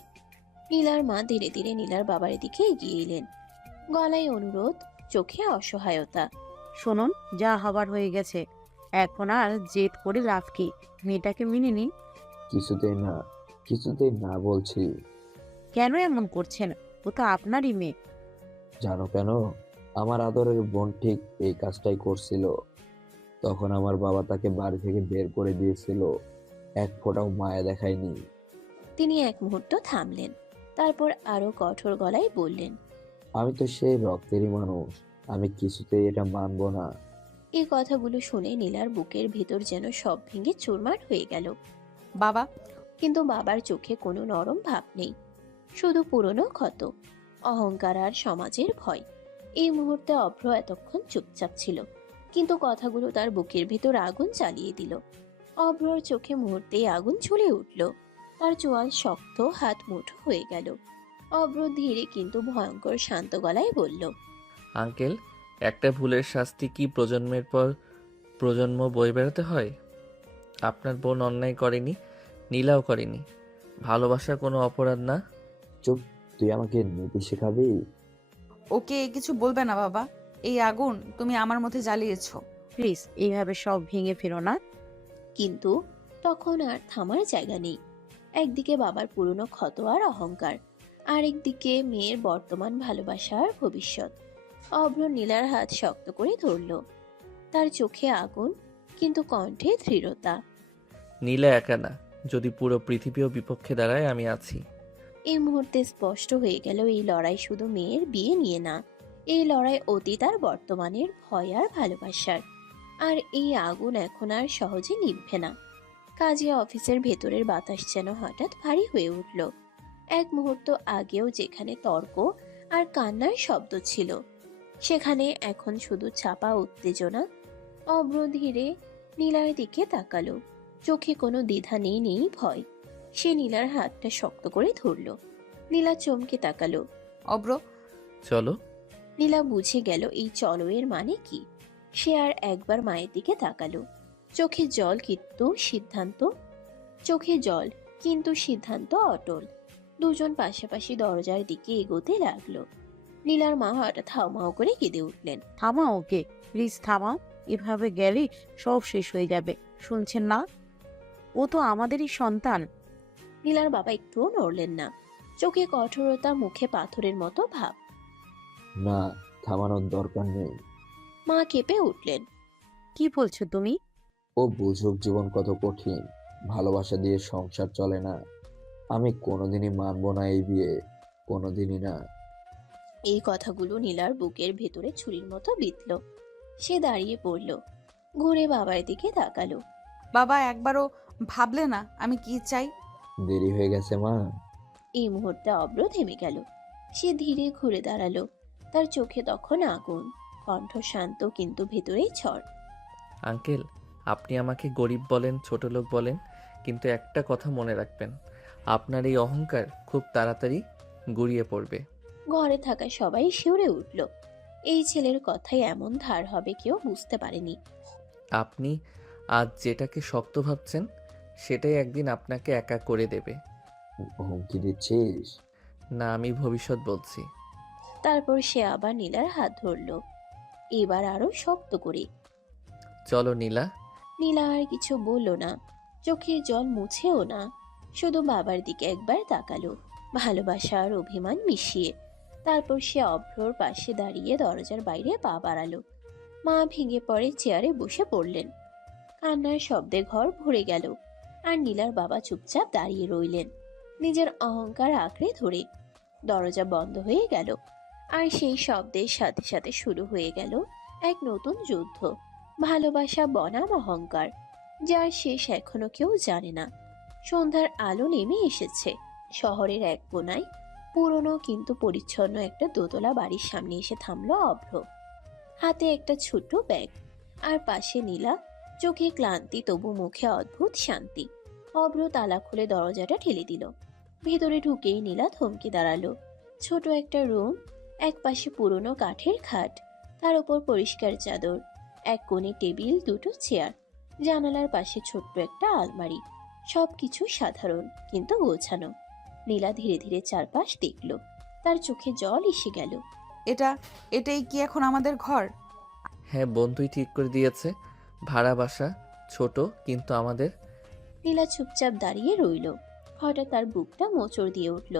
নীলার মা ধীরে ধীরে নীলার বাবার দিকে এগিয়ে এলেন, গলায় অনুরোধ, চোখে অসহায়তা। শুনুন, যা হবার হয়ে গেছে, এখন আর জেদ করে লাভ কি? মেয়েটাকে মেনে নিন। কিছুতেই না, কিছুতেই না বলছি। কেন এমন করছেন? ও তো আপনারই মেয়ে। জানো কেন? আমার আদরের বোন ঠিক এই কাজটাই করছিল। তখন আমার বাবা তাকে বাড়ি থেকে বের করে দিয়েছিল, এক ফোঁটাও মায়া দেখায়নি। তিনি এক মুহূর্ত থামলেন, তারপর আরো কঠোর গলায় বললেন, আমি তো সেই রক্তেরই মানুষ, আমি কিছুতেই এটা মানবো না। এই কথাগুলো শুনে নীলার বুকের ভেতর যেন সব ভেঙে চুরমার হয়ে গেল। বাবা, কিন্তু বাবার চোখে কোনো নরম ভাব নেই, শুধু পুরনো ক্ষত, অহংকার আর সমাজের ভয়। এই মুহূর্তে অভ্র এতক্ষণ চুপচাপ ছিল, কিন্তু কথাগুলো তার বুকের ভেতর আগুন জ্বালিয়ে দিল। অভ্রর চোখে মুহূর্তেই আগুন জ্বলে উঠল। তার চোয়াল শক্ত, হাত মুঠো হয়ে গেল। অভ্র ধীরে কিন্তু ভয়ঙ্কর শান্ত গলায় বলল, আঙ্কেল, একটা ভুলের শাস্তি কি প্রজন্মের পর প্রজন্ম বয়ে বেড়াতে হয়? আপনার বোন অন্যায় করেনি, নীলাও করেনি। ভালোবাসা কোনো অপরাধ না। চুপ, তুই আমাকে নীতি শেখাবি? ওকে কিছু বলবে না বাবা। এই আগুন তুমি আমার মধ্যে জ্বালিয়েছো। প্লিজ এইভাবে সব ভেঙে ফেলো না। কিন্তু তখন আর থামার জায়গা নেই। একদিকে বাবার পুরনো ক্ষত আর অহংকার, আরেকদিকে মেয়ের বর্তমান ভালোবাসা আর ভবিষ্যৎ। অভ্র নীলার হাত শক্ত করে ধরল। তার চোখে আগুন, কিন্তু কণ্ঠে দৃঢ়তা। নীলা একা না, যদি পুরো পৃথিবীও বিপক্ষে দাঁড়ায় আমি আছি। এই মুহূর্তে স্পষ্ট হয়ে গেল এই লড়াই শুধু মেয়ের বিয়ে নিয়ে না, এই লড়াই অতীত আর বর্তমানের ভয় আর ভালোবাসার। আর এই আগুন এখন আর সহজে নিভবে না। কাজে অফিসের ভেতরের বাতাস যেন হঠাৎ ভারী হয়ে উঠল। এক মুহূর্ত আগেও যেখানে তর্ক আর কান্নার শব্দ ছিল, সেখানে এখন শুধু চাপা উত্তেজনা। অভ্র ধীরে নীলার দিকে তাকালো। চোখে কোনো দ্বিধা নেই, নেই ভয়। সে নীলার হাতটা শক্ত করে ধরল। নীলা চমকে তাকালো। অব্র, চলো। নীলা বুঝে গেল এই চলো এর মানে কি। সে আর একবার মায়ের দিকে তাকালো। চোখে জল কিন্তু সিদ্ধান্ত অটল। দুজন পাশাপাশি দরজার দিকে এগোতে লাগলো। নীলার মা হঠাৎ হাউমাউ করে কেঁদে উঠলেন। থামাও ওকে, প্লিজ থামাও। এভাবে গেলে সব শেষ হয়ে যাবে, শুনছেন না? ও তো আমাদেরই সন্তান। নীলার বাবা একটুও নড়লেন না। চোখে কঠোরতা, মুখে পাথরের মতো ভাব। না, থামানোর দরকার নেই। মা কেঁপে উঠলেন। কি বলছো তুমি? ও বুঝুক জীবন কত কঠিন। ভালোবাসা দিয়ে সংসার চলে না। আমি কোনোদিনই মানবো না এই বিয়ে, কোনোদিনই না। এই কথাগুলো নীলার বুকের ভেতরে ছুরির মতো বিঁধল। সে দাঁড়িয়ে পড়ল, ঘুরে বাবার দিকে তাকালো। বাবা একবারও ভাবলে না আমি কি চাই? দেরি হয়ে গেছে মা। এই মুহূর্তে অব্র থেমে গেল। সে ধীরে ঘুরে দাঁড়ালো। তার চোখে তখন আগুন, কণ্ঠ শান্ত কিন্তু ভেতরেই ঝড়। আঙ্কেল, আপনি আমাকে গরিব বলেন, ছোট লোক বলেন, কিন্তু একটা কথা মনে রাখবেন, আপনার এই অহংকার খুব তাড়াতাড়ি গুড়িয়ে পড়বে। ঘরে থাকা সবাই শিউরে উঠল। এই ছেলের কথাই এমন ধার হবে কেউ বুঝতে পারেনি। আপনি আজ যেটাকে শক্ত ভাবছেন, সেটাই একদিন আপনাকে একা করে দেবে। হুমকি দিচ্ছিস? না, আমি ভবিষ্যৎ বলছি। তারপর সে আবার নীলার হাত ধরল, এবার আরো শক্ত করে। চলো নীলা। নীলা আর কিছু বলল না, চোখের জল মুছেও না, শুধু বাবার দিকে একবার তাকালো, ভালোবাসা আর অভিমান মিশিয়ে। তারপর সে অভ্রর পাশে দাঁড়িয়ে দরজার বাইরে পা বাড়ালো। মা ভেঙে পড়ে চেয়ারে বসে পড়লেন। কান্নার শব্দে ঘর ভরে গেল। আর নীলার বাবা চুপচাপ দাঁড়িয়ে রইলেন, নিজের অহংকার আঁকড়ে ধরে। দরজা বন্ধ হয়ে গেল। আর সেই শব্দের সাথে সাথে শুরু হয়ে গেল এক নতুন যুদ্ধ। ভালোবাসা বনাম অহংকার, যার শেষ এখনো কেউ জানে না। সন্ধ্যার আলো নেমে এসেছে। শহরের এক কোনায় পুরনো কিন্তু পরিচ্ছন্ন একটা দোতলা বাড়ির সামনে এসে থামলো অভ্র। হাতে একটা ছোট্ট ব্যাগ, আর পাশে নীলা, চোখে ক্লান্তি তবু মুখে অদ্ভুত শান্তি। অভ্র তালা খুলে দরজাটা ঠেলে দিল। ভেতরে ঢুকেই নীলা থমকে দাঁড়ালো। ছোট একটা রুম, এক পাশে পুরনো কাঠের খাট, তার উপর পরিষ্কার চাদর, এক কোণে টেবিল, দুটো চেয়ার, জানালার পাশে ছোট্ট একটা আলমারি। সবকিছু সাধারণ কিন্তু গোছানো। নীলা ধীরে ধীরে চারপাশ দেখল। তার চোখে জল এসে গেল। এটাই কি এখন আমাদের ঘর? হ্যাঁ, বন্ধুই ঠিক করে দিয়েছে। ভাড়া বাসা, ছোট কিন্তু আমাদের। নীলা চুপচাপ দাঁড়িয়ে রইল। হঠাৎ তার বুকটা মোচড় দিয়ে উঠল।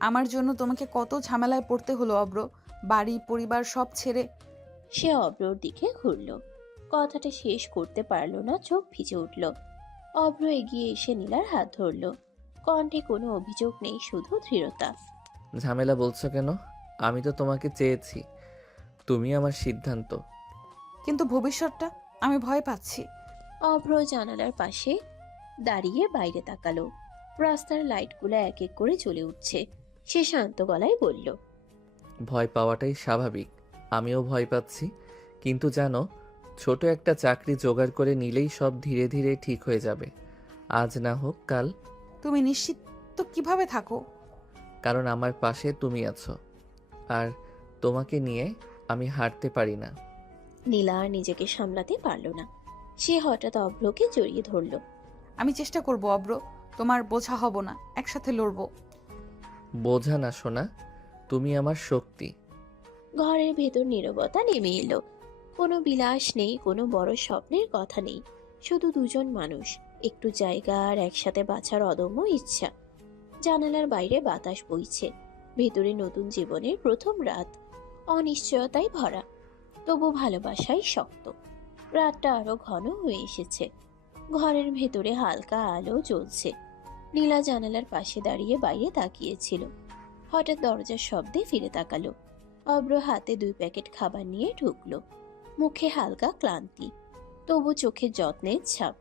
আমার জন্য তোমাকে কত ঝামেলায় পড়তে হলো অব্র, বাড়ি পরিবার সব ছেড়ে। সে অভ্রর দিকে ঘুরল। কথাটা শেষ করতে পারল না, চোখ ভিজে উঠল। অভ্র এগিয়ে এসে নীলার হাত ধরল। কণ্ঠে কোনো অভিযোগ নেই, শুধু দৃঢ়তা। ঝামেলা বলছো কেন? আমি তো তোমাকে চেয়েছি, তুমি আমার সিদ্ধান্ত। কিন্তু ভবিষ্যৎটা আমি ভয় পাচ্ছি। অভ্র জানালার পাশে দাঁড়িয়ে বাইরে তাকালো। রাস্তার লাইটগুলো এক এক করে জ্বলে উঠছে। সে শান্ত গলায় বলল, ভয় পাওয়াটাই স্বাভাবিক, আমিও ভয় পাচ্ছি। কিন্তু জানো, ছোট একটা চাকরি জোগাড় করে নিলেই সব ধীরে ধীরে ঠিক হয়ে যাবে। আজ না হোক কাল। তুমি নিশ্চিত তো কিভাবে থাকো? কারণ আমার পাশে তুমি আছো, আর তোমাকে নিয়ে আমি হাঁটতে পারি না। নীলা আর নিজেকে সামলাতে পারল না। সে হঠাৎ অভ্রকে জড়িয়ে ধরল। আমি চেষ্টা করব অব্র, তোমার বোঝা হব না, একসাথে লড়বো। বোঝা না সোনা, তুমি আমার শক্তি। ঘরের ভেতর নীরবতা নেমে এলো। কোনো বিলাস নেই, কোনো বড় স্বপ্নের কথা নেই, শুধু দুজন মানুষ, একটু জায়গা আর একসাথে বাঁচার অদম্য ইচ্ছা। জানালার বাইরে বাতাস বইছে, ভেতরে নতুন জীবনের প্রথম রাত, অনিশ্চয়তায় ভরা, তবু ভালোবাসাই শক্ত। রাতটা আরো ঘন হয়ে এসেছে। ঘরের ভেতরে হালকা আলো জ্বলছে। নীলা জানালার পাশে দাঁড়িয়ে বাইরে তাকিয়েছিল। হঠাৎ দরজার শব্দে ফিরে তাকালো। অব্র হাতে 2 প্যাকেট খাবার নিয়ে ঢুকলো। মুখে হালকা ক্লান্তি, তবু চোখে যত্নের ছাপ।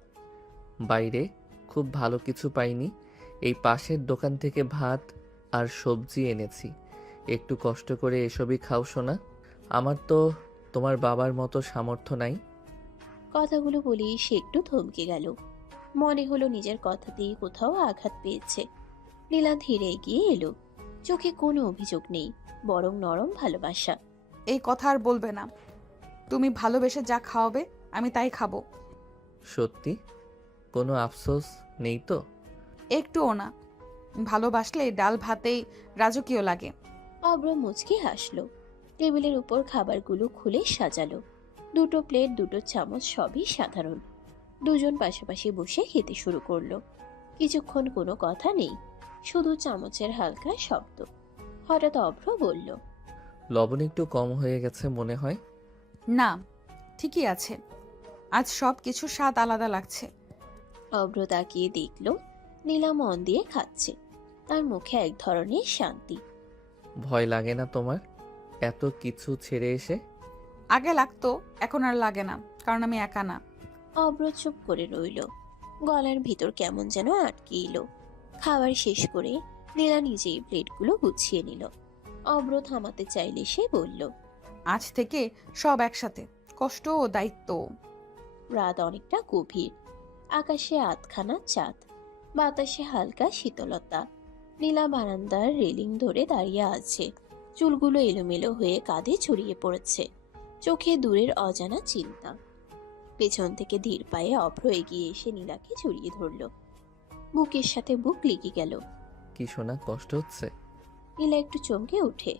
বাইরে খুব ভালো কিছু পাইনি, এই পাশের দোকান থেকে ভাত আর সবজি এনেছি, একটু কষ্ট করে এসবই খাও সোনা। আমার তো তোমার বাবার মতো সামর্থ্য নাই। কথাগুলো বলেই সে একটু থমকে গেল। মনে হলো নিজের কথাতেই কোথাও আঘাত পেয়েছে। নীলা ধীরে এগিয়ে এলো। চোখে কোনো অভিযোগ নেই, বরং নরম ভালোবাসা। এই কথা আর বলবে না। তুমি ভালোবেসে যা খাওয়াবে আমি তাই খাবো। সত্যি কোনো আফসোস নেই তো? একটুও না। ভালোবাসলে ডাল ভাতেই রাজকীয় লাগে। অব্র মুচকি হাসলো। টেবিলের উপর খাবারগুলো খুলে সাজালো। 2টো প্লেট, 2টো চামচ, সবই সাধারণ। দুজন পাশাপাশি বসে খেতে শুরু করলো। কিছুক্ষণ কোনো কথা নেই, শুধু চামচের হালকা শব্দ। হঠাৎ অভ্র বলল, লবণ একটু কম হয়ে গেছে মনে হয়। না, ঠিকই আছে। আজ সব কিছু স্বাদ আলাদা লাগছে। অভ্র তাকিয়ে দেখল নীলা মন দিয়ে খাচ্ছে। তার মুখে এক ধরনের শান্তি। ভয় লাগে না তোমার এত কিছু ছেড়ে এসে? আগে লাগতো, এখন আর লাগে না, কারণ আমি একা না। অভ্র চুপ করে রইল। গলার ভিতর কেমন যেন আটকে এলো। খাবার শেষ করে নীলা নিজেই প্লেটগুলো গুছিয়ে নিল। অভ্র থামাতে চাইলে সে বলল, আজ থেকে সব একসাথে, কষ্ট ও দায়িত্ব। রাত অনেকটা গভীর। আকাশে আধখানা চাঁদ, বাতাসে হালকা শীতলতা। নীলা বারান্দার রেলিং ধরে দাঁড়িয়ে আছে। চুলগুলো এলোমেলো হয়ে কাঁধে ছড়িয়ে পড়েছে। চোখে দূরের অজানা চিন্তা। পেছন থেকে ধীর পায়ে অভ্র এগিয়ে এসে নীলাকে জড়িয়ে ধরল। বুকের সাথে বুক লেগে গেল। কি শোনা, কষ্ট হচ্ছে? নীলা একটু চমকে ওঠে,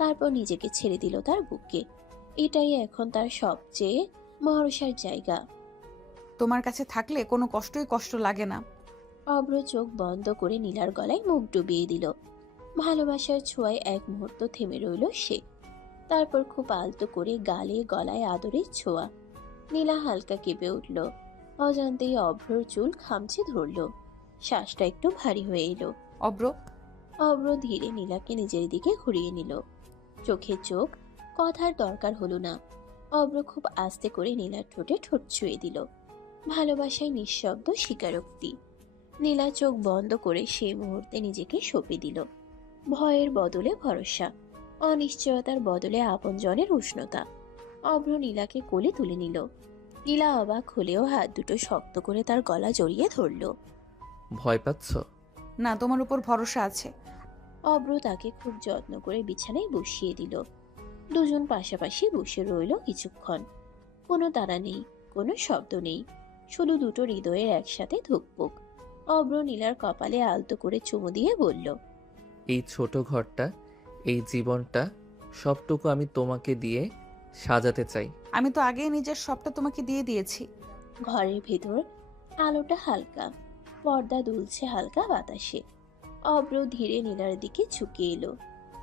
তারপর নিজেকে ছেড়ে দিল তার বুকে। এটাই এখন তার সবচেয়ে ভরসার জায়গা। তোমার কাছে থাকলে কোনো কষ্টই কষ্ট লাগে না। অভ্র চোখ বন্ধ করে নীলার গলায় মুখ ডুবিয়ে দিল। ভালোবাসার ছোঁয়ায় এক মুহূর্ত থেমে রইল সে। তারপর খুব আলতো করে গালে গলায় আদরের ছোঁয়া। নীলা হালকা কেঁপে উঠল। অজান্তেই অভ্রর চুল খামচে ধরল। শ্বাসটা একটু ভারী হয়ে এলো। অব্র, অভ্র ধীরে নীলাকে নিজের দিকে ঘুরিয়ে নিল। চোখে চোখ, কথার দরকার হলো না। অভ্র খুব আস্তে করে নীলার ঠোঁটে ঠোঁট ছুঁয়ে দিল। ভালোবাসায় নিঃশব্দ স্বীকারোক্তি। নীলা চোখ বন্ধ করে সেই মুহূর্তে নিজেকে সঁপে দিল। ভয়ের বদলে ভরসা, অনিশ্চয়তার বদলে আপনজনের উষ্ণতা। অভ্র নীলাকে কোলে তুলে নিল। নীলা অবাক হলেও হাত দুটো শক্ত করে তার গলা জড়িয়ে ধরল। ভয় পাচ্ছ? না, তোমার উপর ভরসা আছে। অভ্র তাকে খুব যত্ন করে বিছানায় বসিয়ে দিল। দুজন পাশাপাশি বসে রইল কিছুক্ষণ। কোনো তাড়া নেই, কোনো শব্দ নেই, শুধু দুটো হৃদয়ের একসাথে ধুকপুক। অভ্র নীলার কপালে আলতো করে চুমু দিয়ে বলল, এই ছোট ঘরটা, এই জীবনটা, সবটুকু আমি তোমাকে দিয়ে সাজাতে চাই। আমি তো আগেই নিজের সবটা তোমাকে দিয়ে দিয়েছি। ঘরের ভেতর আলোটা হালকা, পর্দা দুলছে হালকা বাতাসে। অভ্র ধীরে নীলার দিকে ঝুঁকে এলো।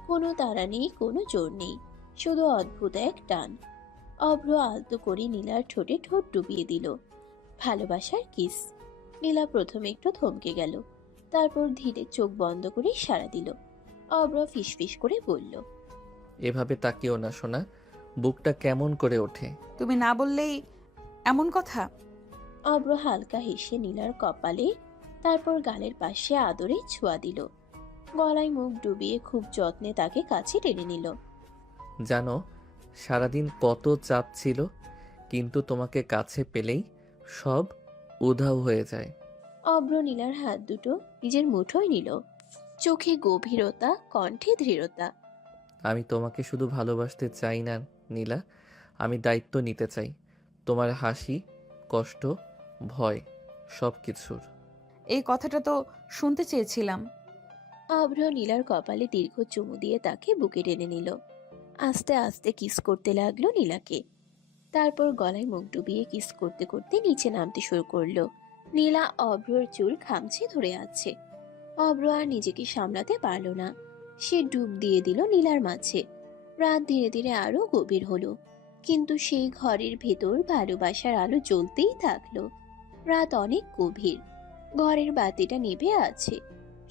কোনো তাড়া নেই, কোনো জোর নেই, শুধু অদ্ভুত এক টান। অভ্র আলতো করে নীলার ঠোঁটে ঠোঁট ডুবিয়ে দিল। ভালোবাসার কিস। নীলা প্রথমে একটু থমকে গেল, তারপর ধীরে চোখ বন্ধ করে সাড়া দিল। অভ্র ফিসফিস করে বলল, এভাবে তাকিও না সোনা, বুকটা কেমন করে ওঠে। তুমি না বললেই এমন কথা। অভ্র হালকা হেসে নীলার কপালে, তারপর গালের পাশে আদরে ছোঁয়া দিল। গলায় মুখ ডুবিয়ে খুব যত্নে তাকে কাছে টেনে নিল। জানো সারাদিন কত চাপ ছিল, কিন্তু তোমাকে কাছে পেলেই সব উধাও হয়ে যায়। অব্র নীলার হাত দুটো নিজের মুঠোয় নিল, চোখে গভীরতা, কণ্ঠে দৃঢ়তা। আমি তোমাকে শুধু ভালোবাসতে চাই না নীলা, আমি দায়িত্ব নিতে চাই তোমার হাসি, কষ্ট, ভয় সব কিছুর। এই কথাটা তো শুনতে চেয়েছিলাম। অভ্র নীলার কপালে দীর্ঘ চুমু দিয়ে তাকে বুকে টেনে নিল। আস্তে আস্তে কিস করতে লাগলো নীলাকে। তারপর গলায় মুখ ডুবিয়ে কিস করতে করতে নিচে নামতে শুরু করলো। নীলা অভ্রর চুল খামচে ধরে আছে। অভ্র আর নিজেকে সামলাতে পারল না, সে ডুব দিয়ে দিল নীলার মাঝে। রাত ধীরে ধীরে আরো গভীর হলো, কিন্তু সেই ঘরের ভেতর ভালোবাসার আলো জ্বলতেই থাকলো। রাত অনেক গভীর, ঘরের বাতিটা নিভে আছে,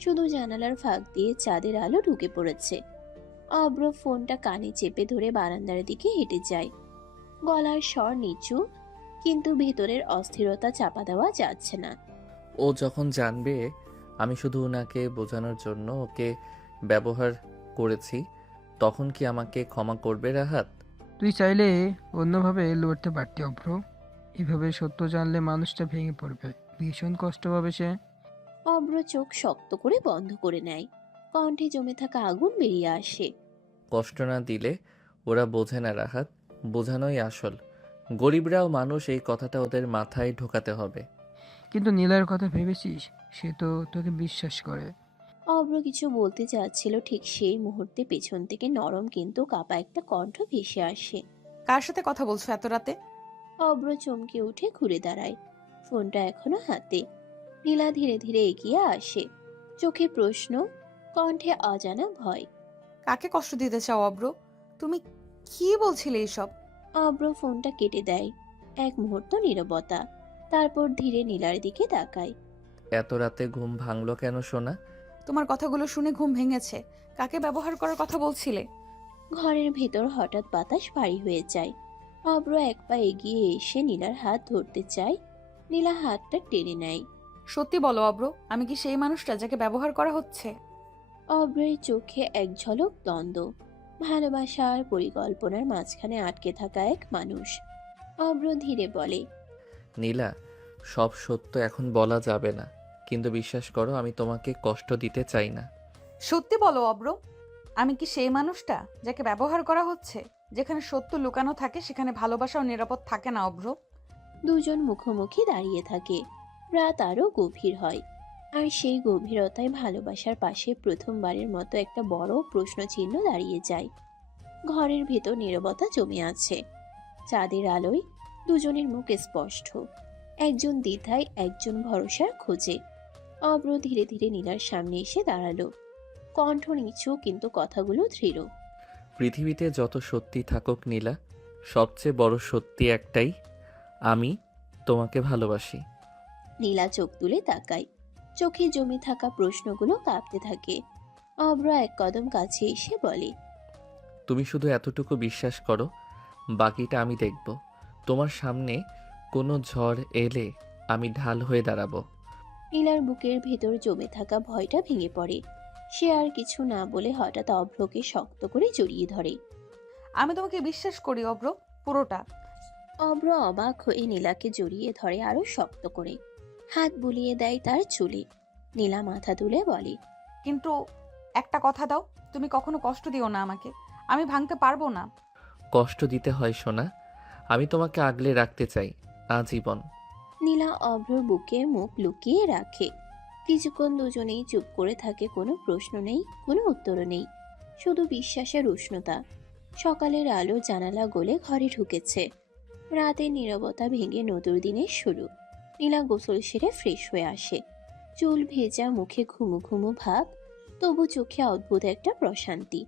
শুধু জানালার ফাঁক দিয়ে চাঁদের আলো ঢুকে পড়েছে। অভ্র ফোনটা কানে চেপে ধরে বারান্দার দিকে হেঁটে যায়। গলার স্বর নিচু, কিন্তু ভেতরের অস্থিরতা চাপা দেওয়া যাচ্ছে না। ও যখন জানবে আমি শুধু ওনাকে বোঝানোর জন্য ওকে ব্যবহার করেছি, তখন কি আমাকে ক্ষমা করবে রাহাত? তুই চাইলে অন্যভাবে লড়তে পারতি অভ্র। এভাবে সত্য জানলে মানুষটা ভেঙে পড়বে, ভীষণ কষ্ট পাবে সে। অভ্র চোখ শক্ত করে বন্ধ করে নেয়, কণ্ঠে জমে থাকা আগুন বেরিয়ে আসে। কষ্ট না দিলে ওরা বোঝে না রাহাত, বোঝানোই আসল। গরিবরাও মানুষ, এই কথাটা ওদের মাথায় ঢোকাতে হবে। কিন্তু নীলার কথা ভেবেছিস? সে তো তোকে বিশ্বাস করে। অভ্র কিছু বলতে যাচ্ছিল, ঠিক সেই মুহূর্তে পেছন থেকে নরম কিন্তু কাপা একটা কণ্ঠ ভেসে আসে। কার সাথে কথা বলছো এত রাতে? অভ্র চমকে উঠে ঘুরে দাঁড়ায়, ফোনটা এখনো হাতে। নীলা ধীরে ধীরে এগিয়ে আসে, চোখে প্রশ্ন, কণ্ঠে অজানা ভয়। কাকে কষ্ট দিতে চাও অব্র? তুমি কি বলছিলে এসব? অভ্র ফোনটা কেটে দেয়। এক মুহূর্ত নীরবতা, তারপর ধীরে নীলার দিকে তাকায়। এত রাতে ঘুম ভাঙলো কেন সোনা? তোমার কথাগুলো শুনে ঘুম ভেঙেছে। কাকে ব্যবহার করার কথা বলছিলে? ঘরের ভেতর হঠাৎ বাতাস ভারী হয়ে যায়। অভ্র এক পা এগিয়ে এসে নীলার হাত ধরতে চায়, নীলা হাতটা টেনে নেয়। সত্যি বলো অব্র, আমি কি সেই মানুষটা যাকে ব্যবহার করা হচ্ছে? অভ্রের চোখে এক ঝলক দ্বন্দ্ব, ভালোবাসা আর পরিকল্পনার মাঝখানে আটকে থাকা এক মানুষ। অভ্র ধীরে বলে, নীলা, সব সত্য এখন বলা যাবে না, কিন্তু বিশ্বাস করো আমি তোমাকে কষ্ট দিতে চাই না। সত্যি বলো অব্র, আমি কি সেই মানুষটা যাকে ব্যবহার করা হচ্ছে? যেখানে সত্য লুকানো থাকে সেখানে ভালোবাসাও নিরাপদ থাকে না অব্র। দুজন মুখোমুখি দাঁড়িয়ে থাকে। রাত আরো গভীর হয়, আর সেই গভীরতায় ভালোবাসার পাশে প্রথমবারের মতো একটা বড় প্রশ্নচিহ্ন দাঁড়িয়ে যায়। ঘরের ভেতর নীরবতা জমে আছে। চাঁদের আলোয় দুজনের মুখ স্পষ্ট, একজন দ্বিধায়, একজন ভরসার খোঁজে। অভ্র ধীরে ধীরে নীলার সামনে এসে দাঁড়ালো, কণ্ঠ নিচু কিন্তু কথাগুলো দৃঢ়। পৃথিবীতে যত সত্যি থাকুক নীলা, সবচেয়ে বড় সত্যি একটাই, আমি তোমাকে ভালোবাসি। নীলা চোখ তুলে তাকায়, চোখে জমে থাকা প্রশ্নগুলো কাঁপতে থাকে। অভ্র এক কদম কাছে এসে বলে, তুমি শুধু এতটুকু বিশ্বাস করো, বাকিটা আমি দেখব। তোমার সামনে কোনো ঝড় এলে আমি ঢাল হয়ে দাঁড়াবো। নীলার বুকের ভেতর জমে থাকা ভয়টা ভেঙে পড়ে। সে আর কিছু না বলে হঠাৎ অভ্রকে শক্ত করে জড়িয়ে ধরে। আমি তোমাকে বিশ্বাস করি অব্র, পুরোটা। অভ্র অবাক হয়ে নীলাকে জড়িয়ে ধরে আরো শক্ত করে, হাত বুলিয়ে দেয় তার চুলে। নীলা মাথা তুলে বলে, কিন্তু একটা কথা দাও, তুমি কখনো কষ্ট দিও না আমাকে, আমি ভাঙতে পারবো না। কষ্ট দিতে হয় সোনা, আমি তোমাকে আগলে রাখতে চাই আজীবন। নীলা অভ্রর বুকে মুখ লুকিয়ে রাখে। কিছুক্ষণ দুজনেই চুপ করে থাকে, কোনো প্রশ্ন নেই, কোনো উত্তরও নেই, শুধু বিশ্বাসের উষ্ণতা। সকালের আলো জানালা গলে ঘরে ঢুকেছে। রাতের নীরবতা ভেঙে নতুন দিনের শুরু। নীলা গোসল সেরে ফ্রেশ হয়ে আসে, চুল ভেজা, মুখে ঘুমু ঘুমু ভাব, তবু চোখে অদ্ভুত একটা প্রশান্তি।